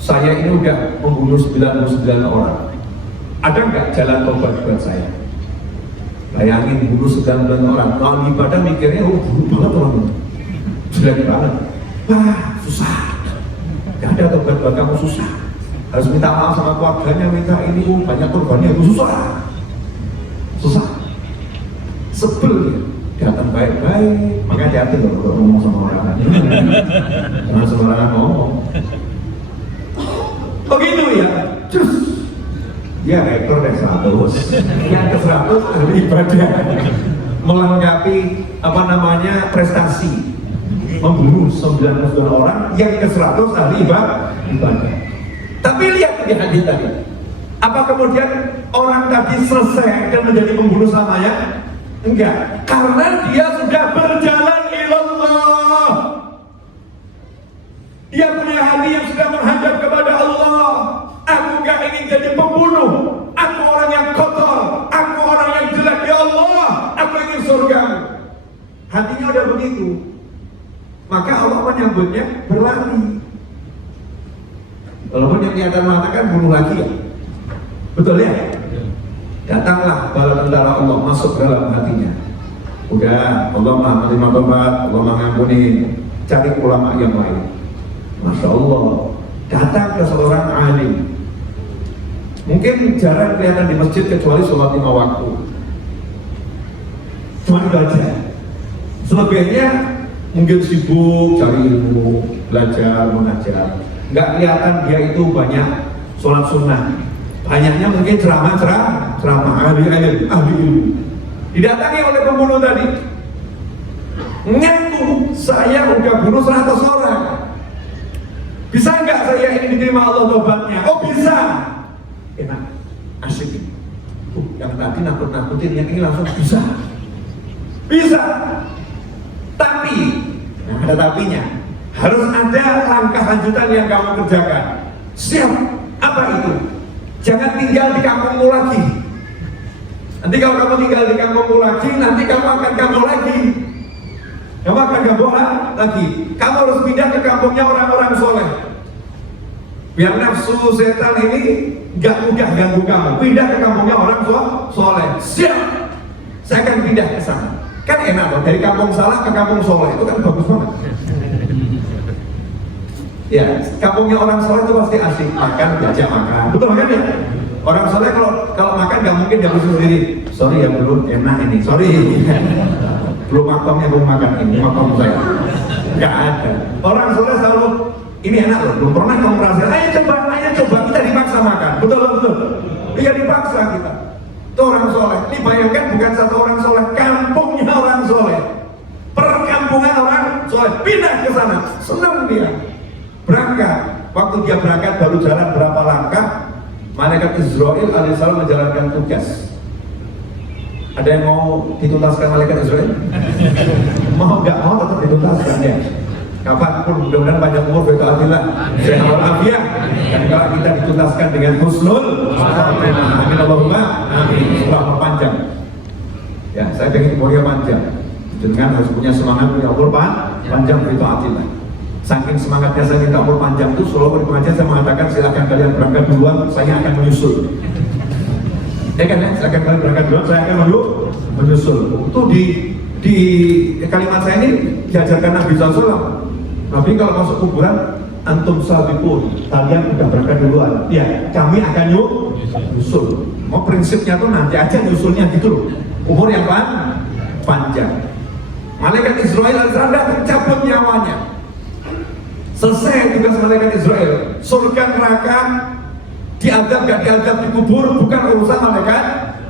Saya ini udah membunuh 99 orang. Ada nggak jalan tobat buat saya? Bayangin bunuh 99 orang. Kalau ibadah mikirnya, oh buruk banget orang ini. Jelek banget. Wah, susah. Gak ada tobat buat kamu, susah. Harus minta maaf sama keluarganya, minta ini, banyak korbannya, itu susah. Sebel ya. Datang baik-baik, makanya hati loh kalau ngomong sama orang. Jangan sembarangan ngomong. Begitu ya, cus. Dia rekor dari 100. Yang ke 100 ahli ibadah, melengkapi prestasi, membunuh 99 orang. Yang ke 100 ahli ibadah. Tapi lihat di hadis tadi, apa kemudian orang tadi selesai dan menjadi pembunuh selamanya? Enggak, karena dia sudah berjalan ilallah. Dia punya hati yang sudah menghadap kepada Allah. Aku gak ingin jadi pembunuh. Aku orang yang kotor. Aku orang yang jelek. Ya Allah, aku ingin surga. Hatinya udah begitu. Maka Allah menyambutnya berlari. Walaupun yang kelihatan mata kan bunuh lagi ya. Betul ya? Datanglah bala tentara Allah masuk dalam hatinya. Udah, Allah maha menerima tobat, Allah maha ngampuni. Cari ulama yang lain. Masya Allah, datang ke seorang alim. Mungkin jarang kelihatan di masjid kecuali sholat 5 waktu. Cuma itu aja. Selebihnya mungkin sibuk cari ilmu, belajar, mengajar. Nggak kelihatan dia itu banyak sholat sunnah. Banyaknya mungkin ceramah ahli ilmu. Didatangi oleh pembunuh tadi, ngaku saya udah bunuh 100 orang. Bisa nggak saya ini diterima Allah tobatnya? Oh bisa. Enak, asik. Yang tadi nakut-nakutin, yang ini langsung bisa. Tapi, ada tapinya. Harus ada langkah lanjutan yang kamu kerjakan. Siap. Apa itu? Jangan tinggal di kampungmu lagi. Nanti kalau kamu tinggal di kampungmu lagi, nanti kamu akan kambuh lagi. Kamu akan kambuh lagi. Kamu harus pindah ke kampungnya orang-orang soleh. Biar nafsu setan ini gak mudah ganggu kamu. Pindah ke kampungnya orang soleh. Siap, saya akan pindah ke sana. Kan enak loh, dari kampung salah ke kampung soleh, itu kan bagus banget. Ya, kampungnya orang soleh itu pasti asik, makan, diajak makan. Betul kan ya? Orang soleh kalau makan gak mungkin dia bisa sendiri. Sorry ya belum enak ini, sorry. Belum makamnya belum makan ini, makam saya. Gak ada. Orang soleh selalu ini enak loh, belum pernah kamu merasa. Ayo coba, kita dipaksa makan. Betul. Iya dipaksa kita. Itu orang soleh. Ini bayangkan bukan satu orang soleh, kampungnya orang soleh, perkampungan orang soleh. Pindah ke sana, senang dia. Berangkat. Waktu dia berangkat baru jalan berapa langkah, malaikat Israel alaihissalam menjalankan tugas. Ada yang mau dituntaskan malaikat Israel? Mau nggak mau tetap dituntaskan ya. Kapanpun mudah-mudahan panjang umur, berkahatilah, sehat walafiat, dan kalau kita dituntaskan dengan husnul amin Allahumma amin. Setelah panjang ya, saya pengen umurnya panjang, dengan harus punya semangat punya umur panjang, berkahatilah. Saking semangatnya saya minta umur panjang itu, selalu berpengajian saya mengatakan silakan kalian berangkat duluan, saya akan menyusul. Ya kan ya, silakan kalian berangkat duluan, saya akan menyusul. Itu di kalimat saya ini diajarkan Nabi SAW. Nabi kalau masuk kuburan, antum sabiqun, kalian udah berangkat duluan. Ya, kami akan nyusul. Mau prinsipnya tuh nanti aja nyusulnya gitu loh. Umur yang panjang. Malaikat Israel alaihissalam cabut nyawanya. Selesai tugas malaikat Israel. Surga neraka, diadab gak diadab di kubur, bukan urusan malaikat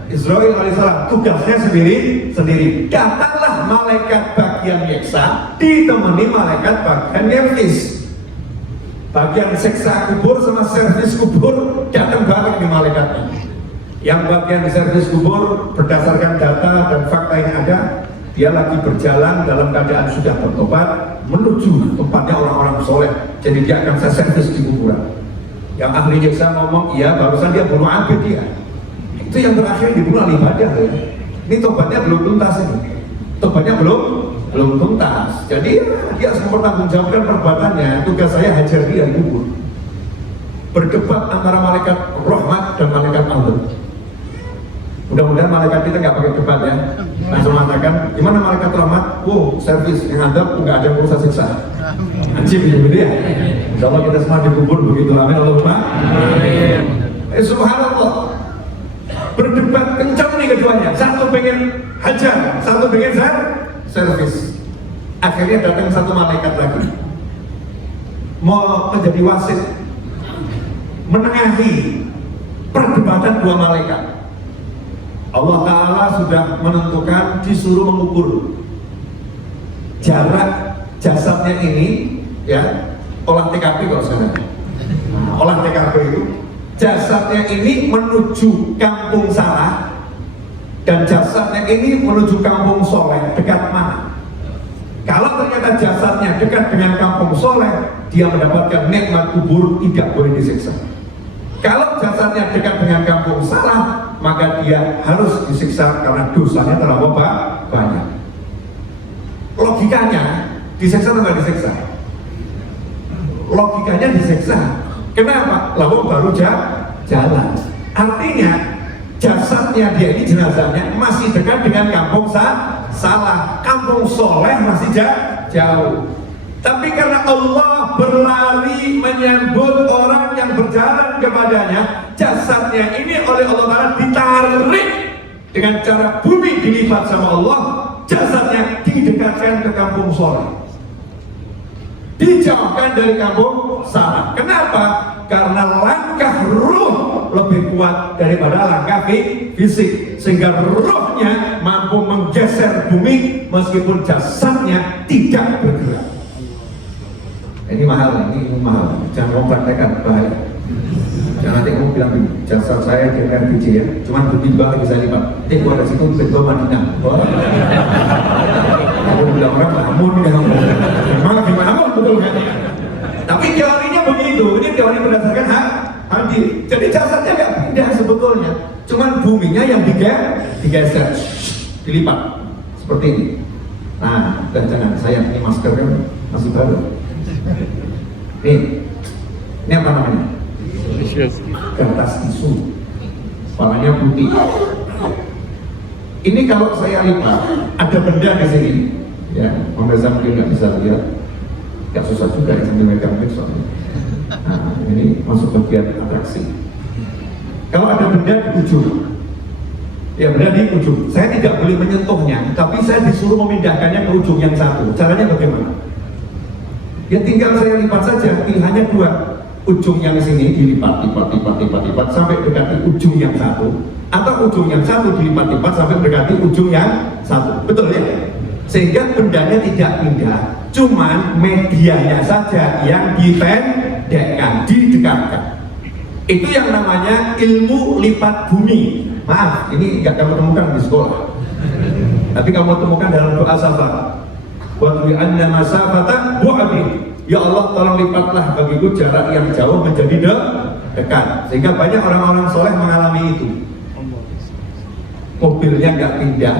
Israel alaihissalam. Tugasnya sendiri. Datanglah malaikat bagian nyiksa ditemani malaikat bagian nyervis. Bagian siksa kubur sama servis kubur datang bareng di malaikatnya. Yang bagian servis kubur berdasarkan data dan fakta yang ada, dia lagi berjalan dalam keadaan sudah bertobat menuju tempatnya orang-orang soleh. Jadi dia akan saya servis di kuburan. Yang ahli nyiksa ngomong, iya barusan dia bunuh abid dia. Itu yang terakhir dibunuh ahli ibadah ya. Ini tobatnya belum tuntas ini. Tobatnya belum tuntas. Jadi dia harus mempertanggungjawabkan perbuatannya. Tugas saya hajar dia di kubur. Berdebat antara malaikat rahmat dan malaikat azab. Mudah-mudahan malaikat kita nggak pakai debat ya. Langsung mengatakan, gimana malaikat rahmat? Wow, servis yang azab nggak ada urusan siksa. Anjib gitu ya. Insyaallah kita semua dikubur begitu. Amin Allahumma amin. Subhanallah. Berdebat kencang nih keduanya. Satu pengen hajar, satu pengen servis. Akhirnya datang satu malaikat lagi, mau menjadi wasit, menengahi perdebatan dua malaikat. Allah Ta'ala sudah menentukan disuruh mengukur jarak jasadnya ini ya, olah TKP kalau sekarang. Olah TKP itu jasadnya ini menuju kampung sana dan jasadnya ini menuju kampung soleh, dekat mana? Kalau ternyata jasadnya dekat dengan kampung soleh, dia mendapatkan nikmat kubur, tidak boleh disiksa. Kalau jasadnya dekat dengan kampung salah, maka dia harus disiksa karena dosanya terlalu banyak. Logikanya disiksa atau nggak disiksa? Logikanya disiksa. Kenapa? Lalu baru jalan. Artinya jasadnya dia ini, jenazahnya masih dekat dengan kampung salah, kampung soleh masih jauh. Tapi karena Allah berlari menyambut orang yang berjalan kepadanya, jasadnya ini oleh Allah Ta'ala ditarik dengan cara bumi dilipat sama Allah, jasadnya didekatkan ke kampung soleh, dijauhkan dari kampung salah. Kenapa? Karena langkah ruh lebih kuat daripada langkah fisik, sehingga ruhnya mampu menggeser bumi meskipun jasadnya tidak bergerak. Ini mahal, jangan kamu praktekkan, bahaya. Jangan nanti kamu bilang jasad saya di RBJ ya, cuman bertimbang lagi saya lipat. Gua ada situ betul Madinah. Aku bilang orang amun ya, memang gimana amun betul kan? Tapi teorinya begitu. Ini teori berdasarkan hadir. Jadi jasadnya nggak pindah sebetulnya, cuman buminya yang digeser, dilipat seperti ini. Nah, dan jangan sayang, ini maskernya masih baru. Ini apa namanya? Kertas tisu, warnanya putih. Ini kalau saya lipat, ada benda di sini. Ya, pemirsa mungkin nggak bisa lihat, nggak susah juga ya sambil megang mic soalnya. Nah, ini masuk bagian atraksi. Kalau ada benda di ujung, ya benda di ujung, saya tidak boleh menyentuhnya, tapi saya disuruh memindahkannya ke ujung yang satu. Caranya bagaimana? Ya tinggal saya lipat saja, pilihannya dua. Ujung yang sini dilipat sampai dekati ujung yang satu, atau ujung yang satu dilipat sampai dekati ujung yang satu. Betul ya? Sehingga bendanya tidak pindah, cuman medianya saja yang dipendekkan, didekatkan. Itu yang namanya ilmu lipat bumi. Maaf, ini nggak kamu temukan di sekolah, tapi kamu temukan dalam doa syafaat. Wa tu'anna masafatan bu'abi. Ya Allah, tolong lipatlah bagiku jarak yang jauh menjadi dekat. Sehingga banyak orang-orang soleh mengalami itu. Mobilnya nggak pindah,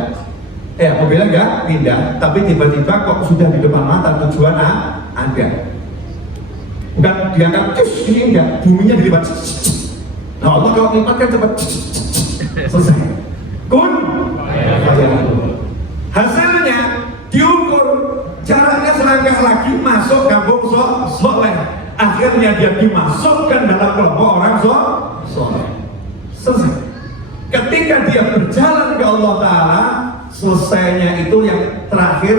mobilnya nggak pindah, tapi tiba-tiba kok sudah di depan mata tujuan ada. Bukan diangkat, ini enggak, buminya dilipat. Nah Allah kalau lipat kan cepat, selesai. Kun, hasilnya diukur, jaraknya selangkah lagi masuk kampung soleh. Akhirnya dia dimasukkan dalam kelompok orang soleh. Selesai. Ketika dia berjalan ke Allah Ta'ala, selesainya itu yang terakhir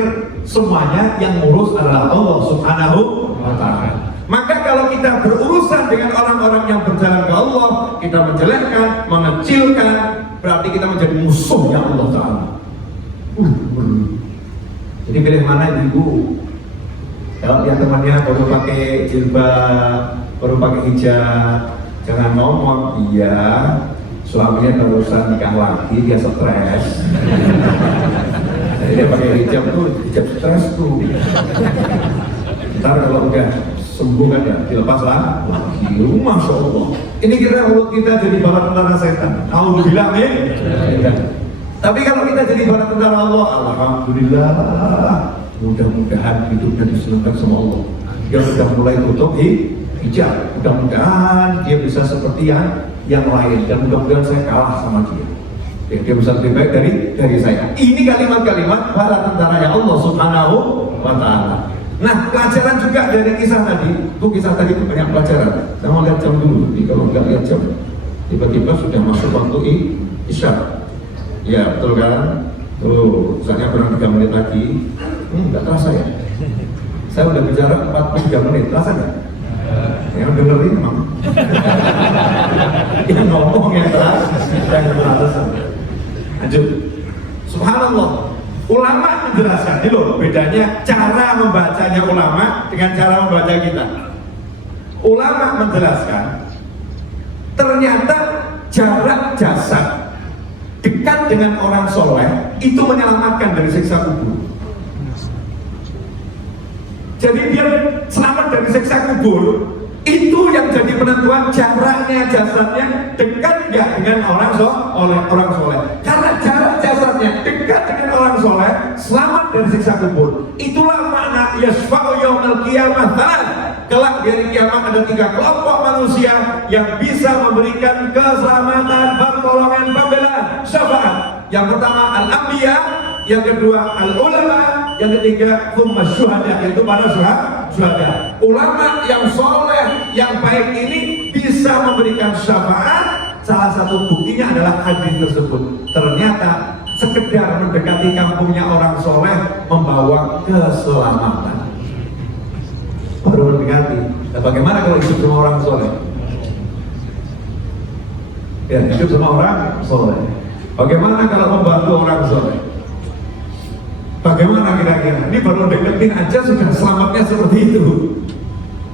semuanya yang ngurus adalah Allah Subhanahu wa Ta'ala. Maka kalau kita berurusan dengan orang-orang yang berjalan ke Allah, kita menjelekkan, mengecilkan, berarti kita menjadi musuhnya Allah Ta'ala. Jadi pilih mana ibu? Kalau yang temannya baru pakai jilbab, baru pakai hijab, jangan ngomong, iya suaminya barusan nikah lagi, dia stres. Jadi dia pakai hijab tuh, hijab stres tuh. Ntar kalau udah sembuh kan ya, dilepaslah lagi. Masya Allah. Ini kira mulut kita jadi bala tentara setan. Alhamdulillah, amin. Tapi kalau kita jadi bala tentara Allah, alhamdulillah. Mudah-mudahan hidupnya disenangkan sama Allah. Dia sudah mulai tutup hijab. Mudah-mudahan dia bisa seperti yang lain, dan mudah-mudahan saya kalah sama dia. Ya, dia bisa lebih baik dari saya. Ini kalimat-kalimat para tentara yang Allah Subhanahu wa Ta'ala. Nah, pelajaran juga dari kisah tadi. Kisah tadi itu banyak pelajaran. Saya mau lihat jam dulu. Jadi kalau nggak lihat jam, tiba-tiba sudah masuk waktu isya. Ya, betul kan? Tuh, misalnya kurang 3 menit lagi. Nggak terasa ya? Saya udah bicara 43 menit. Terasa nggak? Yang dengerin memang. Yang ngomong yang terasa. Lanjut. Subhanallah. Ulama menjelaskan, ini loh bedanya cara membacanya ulama dengan cara membaca kita. Ulama menjelaskan, ternyata jarak jasad dekat dengan orang soleh itu menyelamatkan dari siksa kubur. Jadi dia selamat dari siksa kubur, itu yang jadi penentuan jaraknya jasadnya dekat nggak dengan orang soleh. Karena jarak jasadnya dekat dengan orang soleh, selamat dari siksa kubur. Itulah makna yasfa'u yaumil qiyamah. Kelak di hari kiamat ada 3 kelompok manusia yang bisa memberikan keselamatan, pertolongan, pembelaan, syafaat. Yang pertama al-anbiya, yang kedua al-ulama, yang ketiga tsumma syuhada, yaitu para syuhada. Ulama yang soleh, yang baik ini bisa memberikan syafaat. Salah satu buktinya adalah hadis tersebut. Ternyata sekedar mendekati kampungnya orang soleh membawa keselamatan. Baru mendekati. Nah, bagaimana kalau hidup sama orang soleh? Ya, hidup sama orang soleh. Bagaimana kalau membantu orang soleh? Bagaimana kira-kira? Ini baru deketin aja sudah selamatnya seperti itu.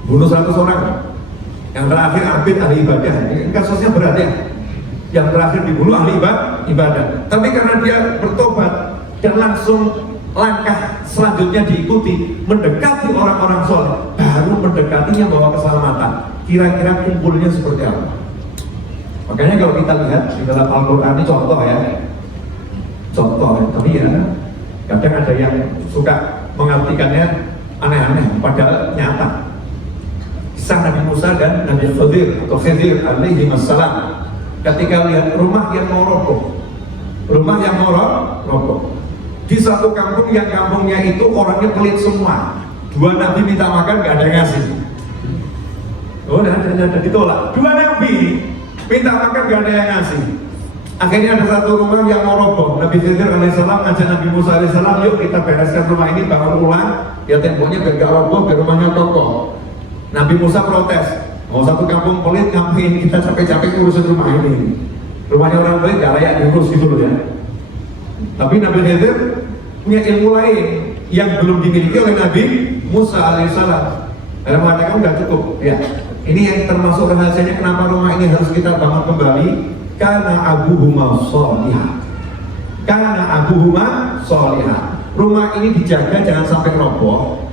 Bunuh 100 orang. Yang terakhir abid ahli ibadah. Ini kasusnya berat ya. Yang terakhir dibunuh ahli ibadah. Tapi karena dia bertobat dan langsung langkah selanjutnya diikuti, mendekati orang-orang soleh, baru mendekatinya bawa keselamatan. Kira-kira kumpulnya seperti apa? Makanya kalau kita lihat di dalam Al-Quran ini contoh ya, tapi ya kadang ada yang suka mengartikannya aneh-aneh, padahal nyata. Kisah Nabi Musa dan Nabi Khidir atau Khidir alaihi wassalam ketika lihat rumah yang mau roboh di satu kampung yang kampungnya itu orangnya pelit semua. Dua nabi minta makan gak ada yang ngasih. Oh, ada ditolak. Dua nabi minta makan gak ada yang ngasih. Akhirnya ada satu rumah yang mau roboh. Nabi Khidir alaihissalam ngajak Nabi Musa alaihissalam, yuk kita bereskan rumah ini, bangun ulang ya temboknya biar gak roboh, biar rumahnya kokoh. Nabi Musa protes, mau satu kampung pelit ngapain kita capek-capek ngurusin rumah ini. Rumahnya orang pelit gak layak diurus gitu loh ya. Tapi Nabi Khidir punya ilmu lain yang belum dimiliki oleh Nabi Musa alaihissalam. Ada mengatakan udah cukup ya. Ini yang termasuk rahasianya kenapa rumah ini harus kita bangun kembali. Karena abuhuma sholihah. Rumah ini dijaga jangan sampai roboh.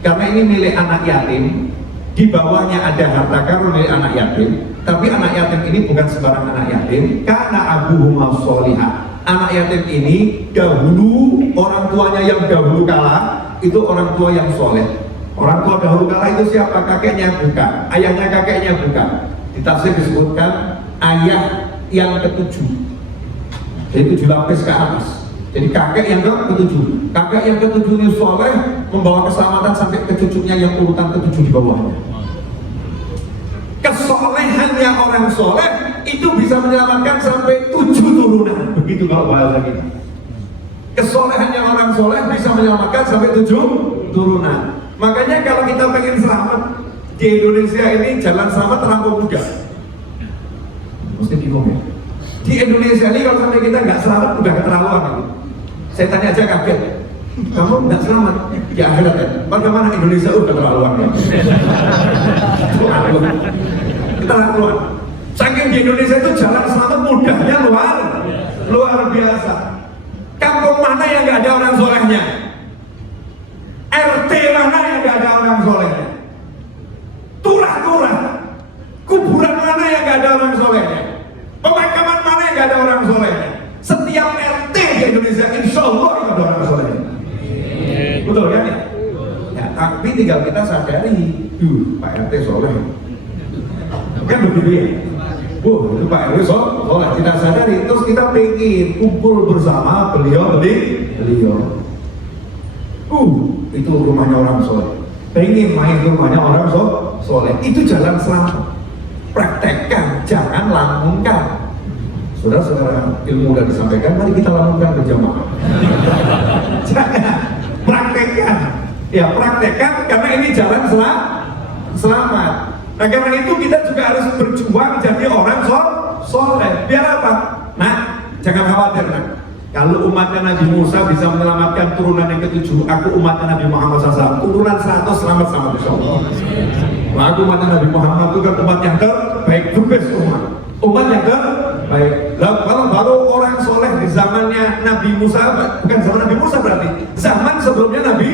Karena ini milik anak yatim. Di bawahnya ada harta karun milik anak yatim. Tapi anak yatim ini bukan sembarang anak yatim. Karena abuhuma sholihah. Anak yatim ini dahulu orang tuanya yang dahulu kala itu orang tua yang soleh. Orang tua dahulu kala itu siapa? Kakeknya bukan, ayahnya kakeknya bukan. Di tafsir disebutkan ayah yang ketujuh. Jadi 7 lapis ke atas. Jadi kakek yang ketujuh. Kakek yang ketujuh ini soleh, membawa keselamatan sampai ke cucunya yang urutan ketujuh di bawahnya. Kesolehannya orang soleh itu bisa menyelamatkan sampai 7 turunan. Begitu kalau bahasa kita. Kesolehannya orang soleh bisa menyelamatkan sampai 7 turunan. Makanya kalau kita pengen selamat di Indonesia ini, jalan selamat terlampau mudah. Mesti bingung ya. Di Indonesia ini kalau sampai kita nggak selamat udah keterlaluan ini. Saya tanya aja kaget, kamu nggak selamat di akhirat ya? Bagaimana Indonesia udah keterlaluan ya? Keterlaluan. Saking di Indonesia itu jalan selamat mudahnya luar biasa. Kampung mana yang nggak ada orang solehnya? RT mana yang nggak ada orang solehnya? Turah-turah. Kuburan mana yang nggak ada orang solehnya? Pemakaman mana yang nggak ada orang solehnya? Setiap RT di Indonesia insya Allah ada orang solehnya. Betul kan ya? Ya, tapi tinggal kita sadari, Pak RT soleh. Kan begitu ya? Itu Pak RW soleh, kita sadari, terus kita pengen kumpul bersama beliau. Itu rumahnya orang soleh. Pengen main ke rumahnya orang soleh. Itu jalan selamat. Praktekkan, jangan lamunkan. Saudara-saudara, ilmu sudah disampaikan, mari kita lamunkan berjamaah. Jangan, praktekkan. Ya, praktekkan karena ini jalan selamat. Nah, karena itu kita juga harus berjuang jadi orang soleh. Biar apa? Nah, jangan khawatir nak. Kalau umatnya Nabi Musa bisa menyelamatkan turunan yang ke-7, aku umatnya Nabi Muhammad SAW, turunan 100 selamat insyaAllah. Nah, aku umatnya Nabi Muhammad itu kan umat yang terbaik, the best umat yang terbaik. Lalu kalau baru orang soleh di zamannya Nabi Musa, bukan zaman Nabi Musa berarti, zaman sebelumnya Nabi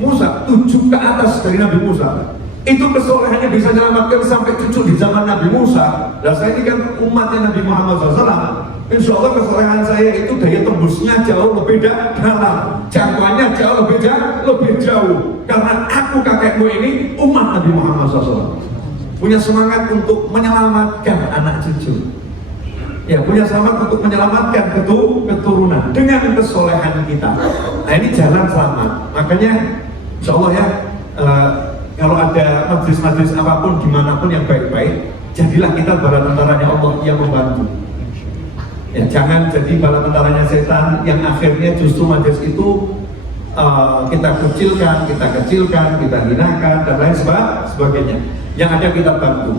Musa, 7 ke atas dari Nabi Musa. Itu kesolehannya bisa menyelamatkan sampai cucu di zaman Nabi Musa. Dan saya ini kan umatnya Nabi Muhammad SAW. Insya Allah kesolehan saya itu daya tembusnya jauh lebih dalam, jangkauannya jauh lebih jauh. Karena aku kakekmu ini umat Nabi Muhammad SAW, punya semangat untuk menyelamatkan anak cucu. Ya, punya semangat untuk menyelamatkan keturunan dengan kesolehan kita. Nah, ini jalan selamat. Makanya insya Allah ya, kalau ada majlis-majlis apapun dimanapun yang baik-baik, jadilah kita bala tentaranya Allah yang membantu. Ya, jangan jadi bala tentaranya setan yang akhirnya justru majlis itu kita kecilkan, kita hinakan dan lain sebagainya. Yang ada kita bantu.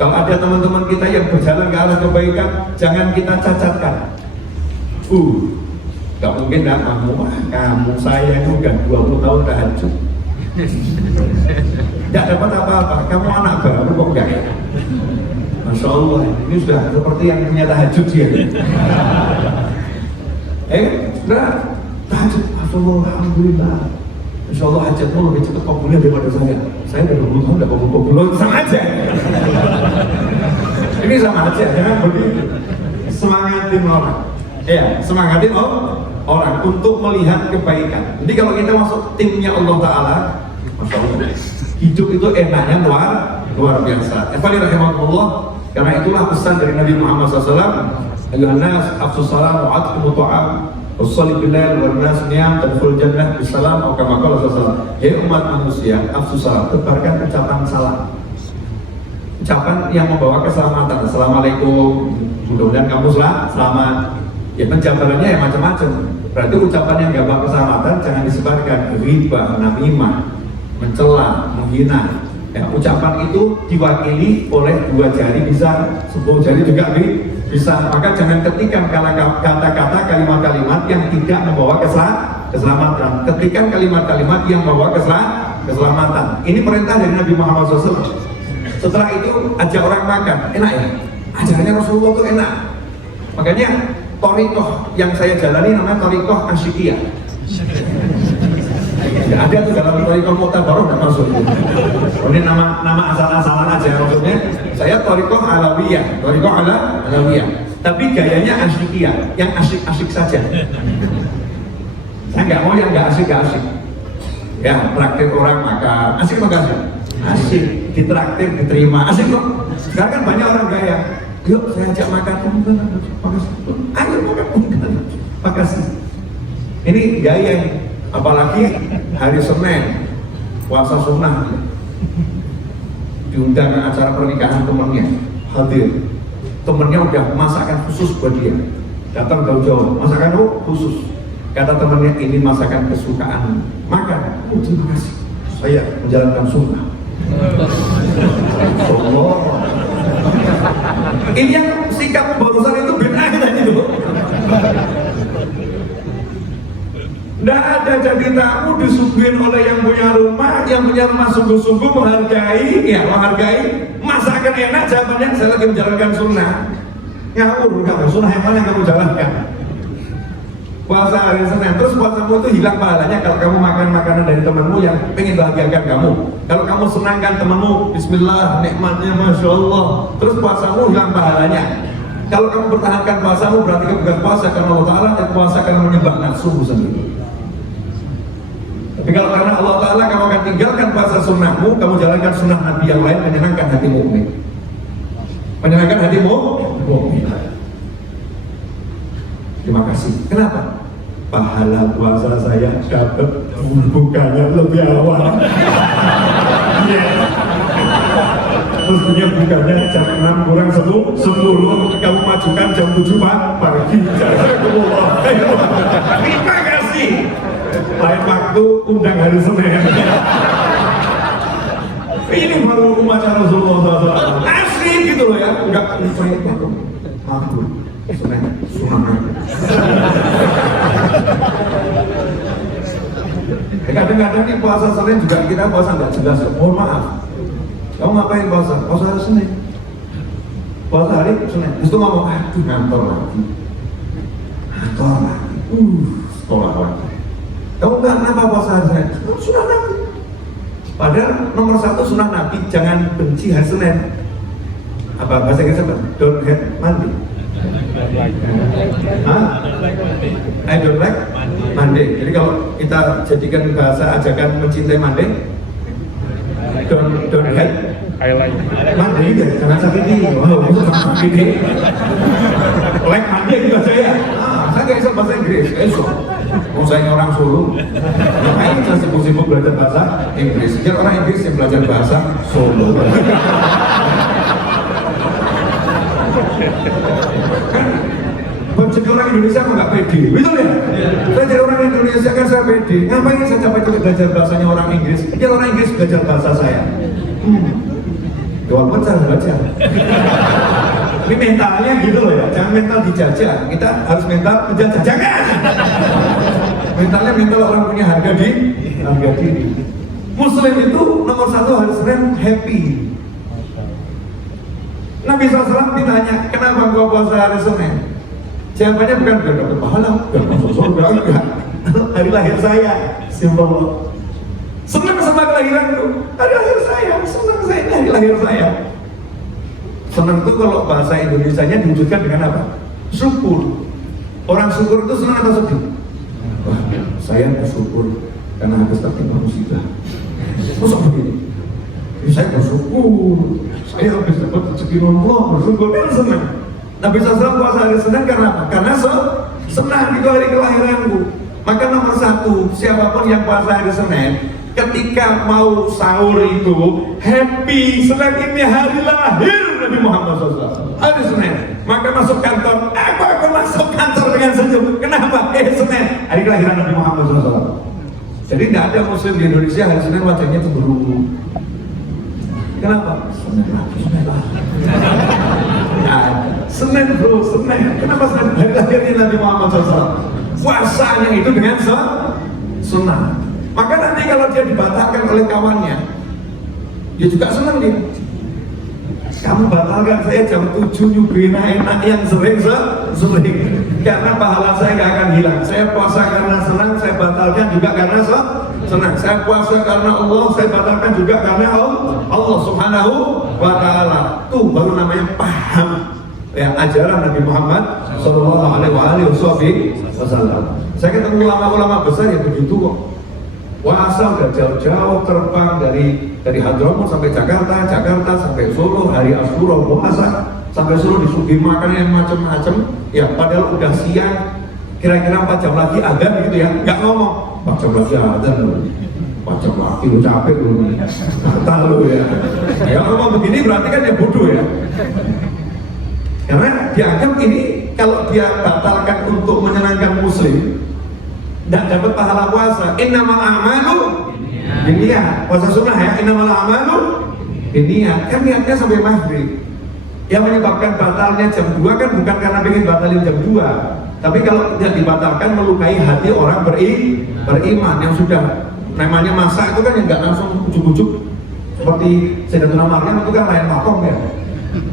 Kalau ada teman-teman kita yang berjalan ke arah kebaikan, jangan kita cacatkan. Gak mungkin dah kamu saya itu udah 20 tahun tahajud. Tidak dapat apa-apa, kamu anak baru kok enggak ya? Masya Allah, ini sudah seperti yang punya tahajud dia. Sudah tahajud, alhamdulillah. Insya Allah hajatmu lebih cepat kabulnya daripada saya. Saya udah 20 tahun nggak kumpul-kumpul, sama aja. Ini sama aja, jangan begitu. Semangatin orang. Ya, semangatin orang untuk melihat kebaikan. Jadi kalau kita masuk timnya Allah Ta'ala, Masya Allah, hidup itu enaknya luar biasa. Ikhwani rahimahullah, karena itulah pesan dari Nabi Muhammad SAW, Ayuhan nas, afsus salam, wa'atqimu ta'am, wassalli billail, wa nas niyam, tadkhul jannah bisalam, atau kama qala sallallahu. Hei umat manusia, afsus salam, tebarkan ucapan salam. Ucapan yang membawa keselamatan. Assalamualaikum, mudah-mudahan kamu selamat. Ya penjabarannya ya macam-macam. Berarti ucapan yang gak bawa keselamatan jangan disebarkan. Riba, namimah, mencela, menghina. Ya, ucapan itu diwakili oleh 2 jari bisa, 10 jari juga bisa. Maka jangan ketikan kata-kata, kalimat-kalimat yang tidak membawa keselamatan. Ketikan kalimat-kalimat yang membawa keselamatan. Ini perintah dari Nabi Muhammad SAW. Setelah itu ajak orang makan, enak ya? Ajarannya Rasulullah itu enak. Makanya Thariqah yang saya jalani namanya Thariqah Asyikiyah. Ya, ada tuh dalam Thariqah Mu'tabarah nggak masuk itu. Ini nama asal-asalan aja maksudnya. Saya Thariqah Alawiyah, Thariqah Alawiyah. Tapi gayanya Asyikiyah, yang asik-asik saja. Saya nggak mau yang nggak asik. Ya, traktir orang makan, asik makasih. Asik, ditraktir, diterima, asik kok. Sekarang kan banyak orang gaya, yuk saya ajak makan, makasih, ayo makan, makasih. Ini gaya ini, apalagi hari Senin, puasa sunnah, diundang acara pernikahan temennya, hadir, temennya udah masakan khusus buat dia, datang jauh-jauh, masakan khusus, kata temennya ini masakan kesukaan, makan, terima kasih, saya menjalankan sunnah. Allah. Ini yang sikap barusan itu bid'ah tadi itu. Nggak ada jadi tamu disuguhin oleh yang punya rumah sungguh-sungguh menghargai masakan enak, jawabannya saya lagi menjalankan sunnah. Ngawur kamu, sunnah yang mana yang kamu jalankan? Puasa hari Senin, terus puasamu itu hilang pahalanya kalau kamu makan makanan dari temanmu yang pengen bahagiakan kamu. Kalau kamu senangkan temanmu, bismillah, nikmatnya Masya Allah, terus puasamu hilang pahalanya. Kalau kamu pertahankan puasamu, berarti kamu bukan puasa karena Allah Ta'ala, dan puasa karena menyembah nafsu sendiri. Tapi kalau karena Allah Ta'ala, kamu akan tinggalkan puasa sunnahmu, kamu jalankan sunnah Nabi yang lain, menyenangkan hati mukmin. Menyenangkan hatimu, mukmin. Terima kasih. Kenapa? Pahala puasa saya dapat bukanya lebih awal. Mestinya bukanya jam 6 kurang 10, kamu majukan jam 7 pagi. Terima kasih. Lain waktu undang hari Senin. Ini baru upacara Rasulullah SAW. Asli gitu loh ya. Enggak percaya aku. Senin, sunnah. Kadang-kadang nih puasa Senin juga kita puasa nggak jelas. Mohon maaf. Kamu ngapain puasa? Puasa hari Senin. Puasa hari Senin. Terus tuh ngomong, aduh ngantor lagi. Sekolah lagi. Kamu nggak kenapa puasa hari Senin? Sunnah Nabi. Padahal nomor 1 sunnah Nabi, jangan benci hari Senin. Apa bahasa Inggris apa? Don't hate Monday. I don't like Monday. Jadi kalau kita jadikan bahasa ajakan mencintai Monday, don't hate Monday ya, jangan sakiti. Like Monday juga saya. Saya nggak bisa bahasa Inggris. Mau saya orang Solo, ngapain saya sibuk-sibuk belajar bahasa Inggris? Biar orang Inggris yang belajar bahasa Solo. Jadi orang Indonesia kok nggak pede, betul ya? Saya jadi orang Indonesia kan saya pede. Ngapain saya capek-capek belajar bahasanya orang Inggris? Biar orang Inggris belajar bahasa saya. Walaupun saya belajar. Ini mentalnya gitu loh ya. Jangan mental dijajah. Kita harus mental menjajah. Jangan. Mentalnya mental orang punya harga diri. Muslim itu nomor 1 hari Senin happy. Nabi SAW ditanya, kenapa gua puasa hari Senin? Jawabannya bukan biar dapat pahala, biar masuk surga, enggak. Hari lahir saya, simple. Senang sama kelahiranku, hari lahir saya, senang saya hari lahir saya. Senang itu kalau bahasa Indonesianya diwujudkan dengan apa? Syukur. Orang syukur itu senang atau sedih? Wah, saya bersyukur karena habis tertimpa musibah. Masa begini? Saya bersyukur, saya habis dapat rezeki Allah, bersyukur, kan senang. Nabi SAW puasa hari Senin karena apa? Karena senang itu hari kelahiranku. Maka nomor satu, siapapun yang puasa hari Senin, ketika mau sahur itu happy, senang ini hari lahir Nabi Muhammad SAW. Hari Senin, maka masuk kantor, aku masuk kantor dengan senyum. Kenapa? Senin, hari kelahiran Nabi Muhammad SAW. Jadi tidak ada muslim di Indonesia hari Senin wajahnya cemberut. Kenapa? Senin lagi, Senin lagi. Senin bro, Senin. Kenapa Senin? Hari lahirnya Nabi Muhammad SAW. Puasanya itu dengan senang. Maka nanti kalau dia dibatalkan oleh kawannya, dia juga senang dia. Kamu batalkan saya jam 7 nyuguhin enak yang sering. Karena pahala saya gak akan hilang. Saya puasa karena senang, saya batalkan juga karena senang. Saya puasa karena Allah, saya batalkan juga karena Allah Subhanahu wa ta'ala. Tuh baru namanya paham ya ajaran Nabi Muhammad sallallahu alaihi wasallam. Saya ketemu ulama-ulama besar yang begitu kok. Puasa udah jauh-jauh terbang dari Hadramaut sampai Jakarta sampai Solo, hari Asyura puasa, sampai Solo disuguhi makanan yang macam-macam. Ya padahal udah siang, kira-kira 4 jam lagi adzan gitu ya, nggak ngomong 4 jam lagi adzan loh, 4 jam lagi lu capek lu, kata lu ya. Ya ngomong begini berarti kan ya bodoh ya. Karena dianggap ini kalau dia batalkan untuk menyenangkan muslim, tidak dapat pahala puasa. Innamal a'malu binniyat. Puasa sunnah ya, innamal a'malu binniyat. Kan niatnya sampai maghrib. Yang menyebabkan batalnya jam 2 kan bukan karena pengen batalin jam 2, tapi kalau tidak dibatalkan melukai hati orang beriman yang sudah namanya masa itu kan yang nggak langsung ujuk-ujuk seperti Sayyidatuna Maryam itu kan lain makom ya.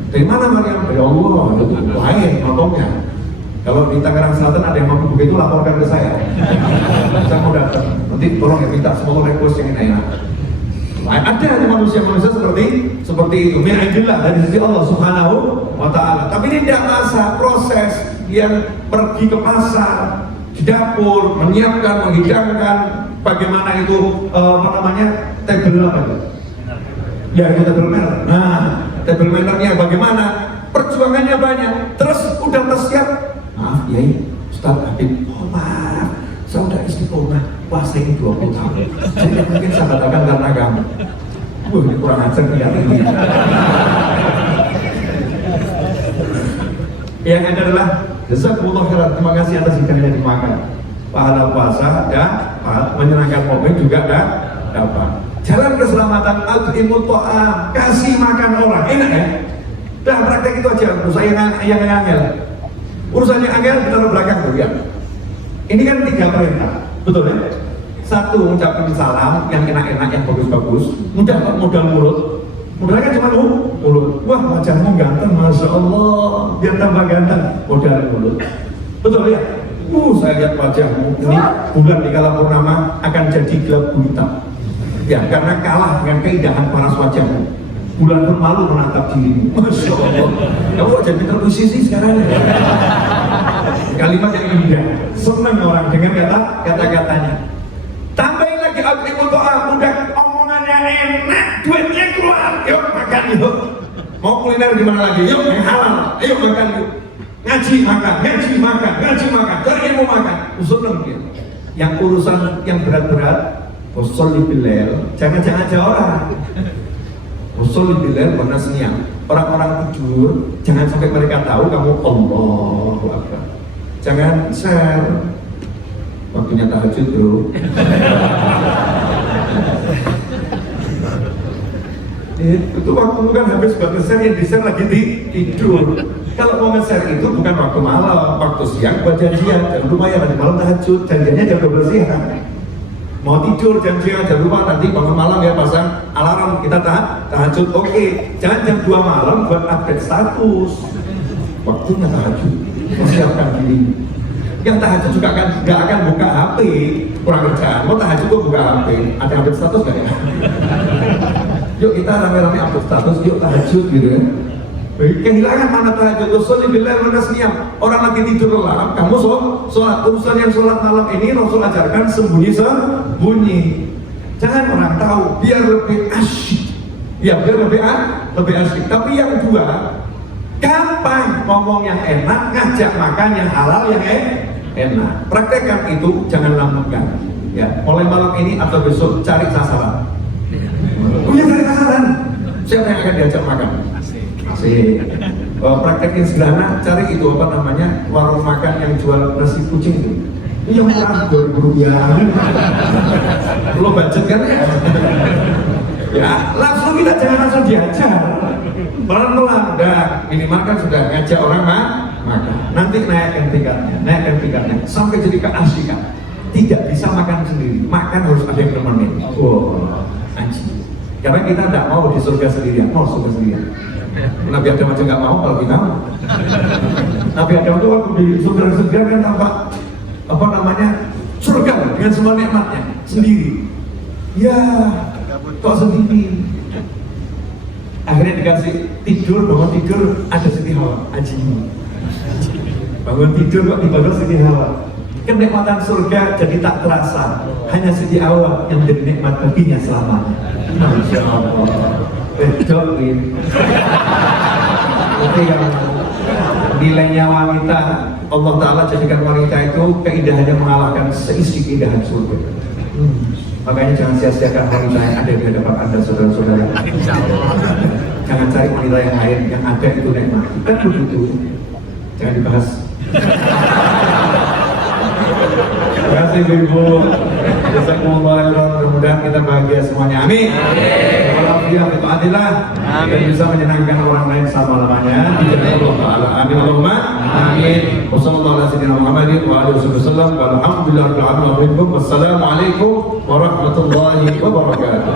Dari mana Maryam? Ya Allah, itu lain makomnya. Kalau di Tangerang Selatan ada yang mampu begitu, laporkan ke saya. Saya mau datang. Nanti tolong ya minta semua request yang enak. Ada manusia-manusia seperti itu. Min'indillah, dari sisi Allah Subhanahu wa ta'ala. Tapi ini tidak masa proses yang pergi ke pasar, di dapur, menyiapkan, menghidangkan, bagaimana itu table apa itu? Ya itu table manner. Nah, table mannernya bagaimana? Perjuangannya banyak. Terus udah tersiap. Maaf ya, Ustaz Habib, maaf, saya udah istiqomah puasa ini 20 tahun. Jadi mungkin saya katakan karena kamu. Ini kurang ajar kelihatan ini. Yang ada adalah jazakumullah khairan, terima kasih atas ikan yang dimakan. Pahala puasa dan menyenangkan momen juga dapat. Jalan keselamatan al-imut ta'am, kasih makan orang, enak ya? Dah praktek itu aja, saya yang angel. Urusannya angel kita ke belakang tuh ya. Ini kan 3 perintah, betul ya? 1, mengucapkan salam yang enak-enak, yang bagus-bagus. Modal mulut. Modalnya kan cuma mulut. Wah wajahmu ganteng, masya Allah. Biar tambah ganteng, modal mulut. Betul ya? Saya lihat wajahmu ini bulan di kala purnama akan jadi gelap gulita. Ya karena kalah dengan keindahan paras wajahmu. Bulan pun malu menatap dirimu. Masya Allah. Kamu kok jadi terposisi sekarang ya? Kalimat yang indah. Senang orang dengan kata-katanya. Tambahin lagi al-imut ta'am, udah omongannya enak, duitnya keluar. Yuk makan yuk. Mau kuliner di mana lagi? Yuk yang halal. Ayo makan yuk. Ngaji makan. Cari ilmu makan. Senang dia. Yang urusan yang berat-berat, usul bilal, jangan aja orang. Usul bilal warna senyap. Orang-orang tidur, jangan sampai mereka tahu kamu Allahu Akbar. Jangan share. Waktunya tahajud bro. Itu waktu bukan habis buat nge-share, yang di-share lagi tidur. Kalau mau nge-share itu bukan waktu malam, waktu siang buat janjian. Jangan lupa ya nanti malam tahajud, janjiannya jam 12 siang. Mau tidur jangan lupa nanti bangun malam ya pasang alarm kita tahajud. Oke, jangan jam 2 malam buat update status. Waktunya tahajud, persiapkan diri. Yang tahajud juga kan nggak akan buka HP, kurang kerjaan. Mau tahajud kok buka HP? Ada update status nggak ya? Yuk kita rame-rame update status, yuk tahajud gitu kan. Kehilangan mana tahajud? Usul billahi wa nasniyam. Orang lagi tidur lelap, kamu sholat. Urusan yang sholat malam ini Rasul ajarkan sembunyi-sembunyi. Jangan orang tahu, biar lebih asyik. Ya biar lebih asyik. Tapi yang dua, kapan ngomong yang enak, ngajak makan yang halal, yang enak. Praktekkan itu, jangan lakukan. Ya, mulai malam ini atau besok cari sasaran. Punya cari sasaran. Siapa yang akan diajak makan? Asik. Praktekin sederhana, cari itu apa namanya warung makan yang jual nasi kucing itu. Ini yang murah, Rp2.000. Lo budget kan ya? Ya, langsung kita jangan langsung diajar. Pelan-pelan, minimal kan sudah ngajak orang makan. Nanti naikkan tingkatnya, sampai jadi keasikan. Tidak bisa makan sendiri, makan harus ada yang nemenin. Anjing. Karena kita tidak mau di surga sendirian, mau surga sendirian. Nabi Adam aja nggak mau kalau kita mau. Nabi Adam itu waktu di surga kan tampak apa namanya surga dengan semua nikmatnya sendiri. Ya, kok sendiri? Akhirnya dikasih tidur, bangun tidur ada Siti Hawa, anjing. Bangun tidur kok dibangun Siti Hawa. Kenikmatan surga jadi tak terasa. Hanya Siti Hawa yang menjadi nikmat baginya selamanya. Masya Allah. Bedok ini. Itu yang nilainya wanita. Allah Ta'ala jadikan wanita itu keindahannya mengalahkan seisi keindahan surga. Makanya jangan sia-siakan wanita yang ada di hadapan Anda, saudara-saudara. Jangan cari wanita yang lain, yang ada itu nikmat. Kan begitu. Jangan dibahas. Terima kasih Ibu. Mudah-mudahan kita bahagia semuanya. Amin. Walafiat itu adillah. Dan bisa menyenangkan orang lain selama-lamanya. Dijadikan Allah Ta'ala. Amin. Allahumma amin. Wassalamualaikum warahmatullahi wabarakatuh.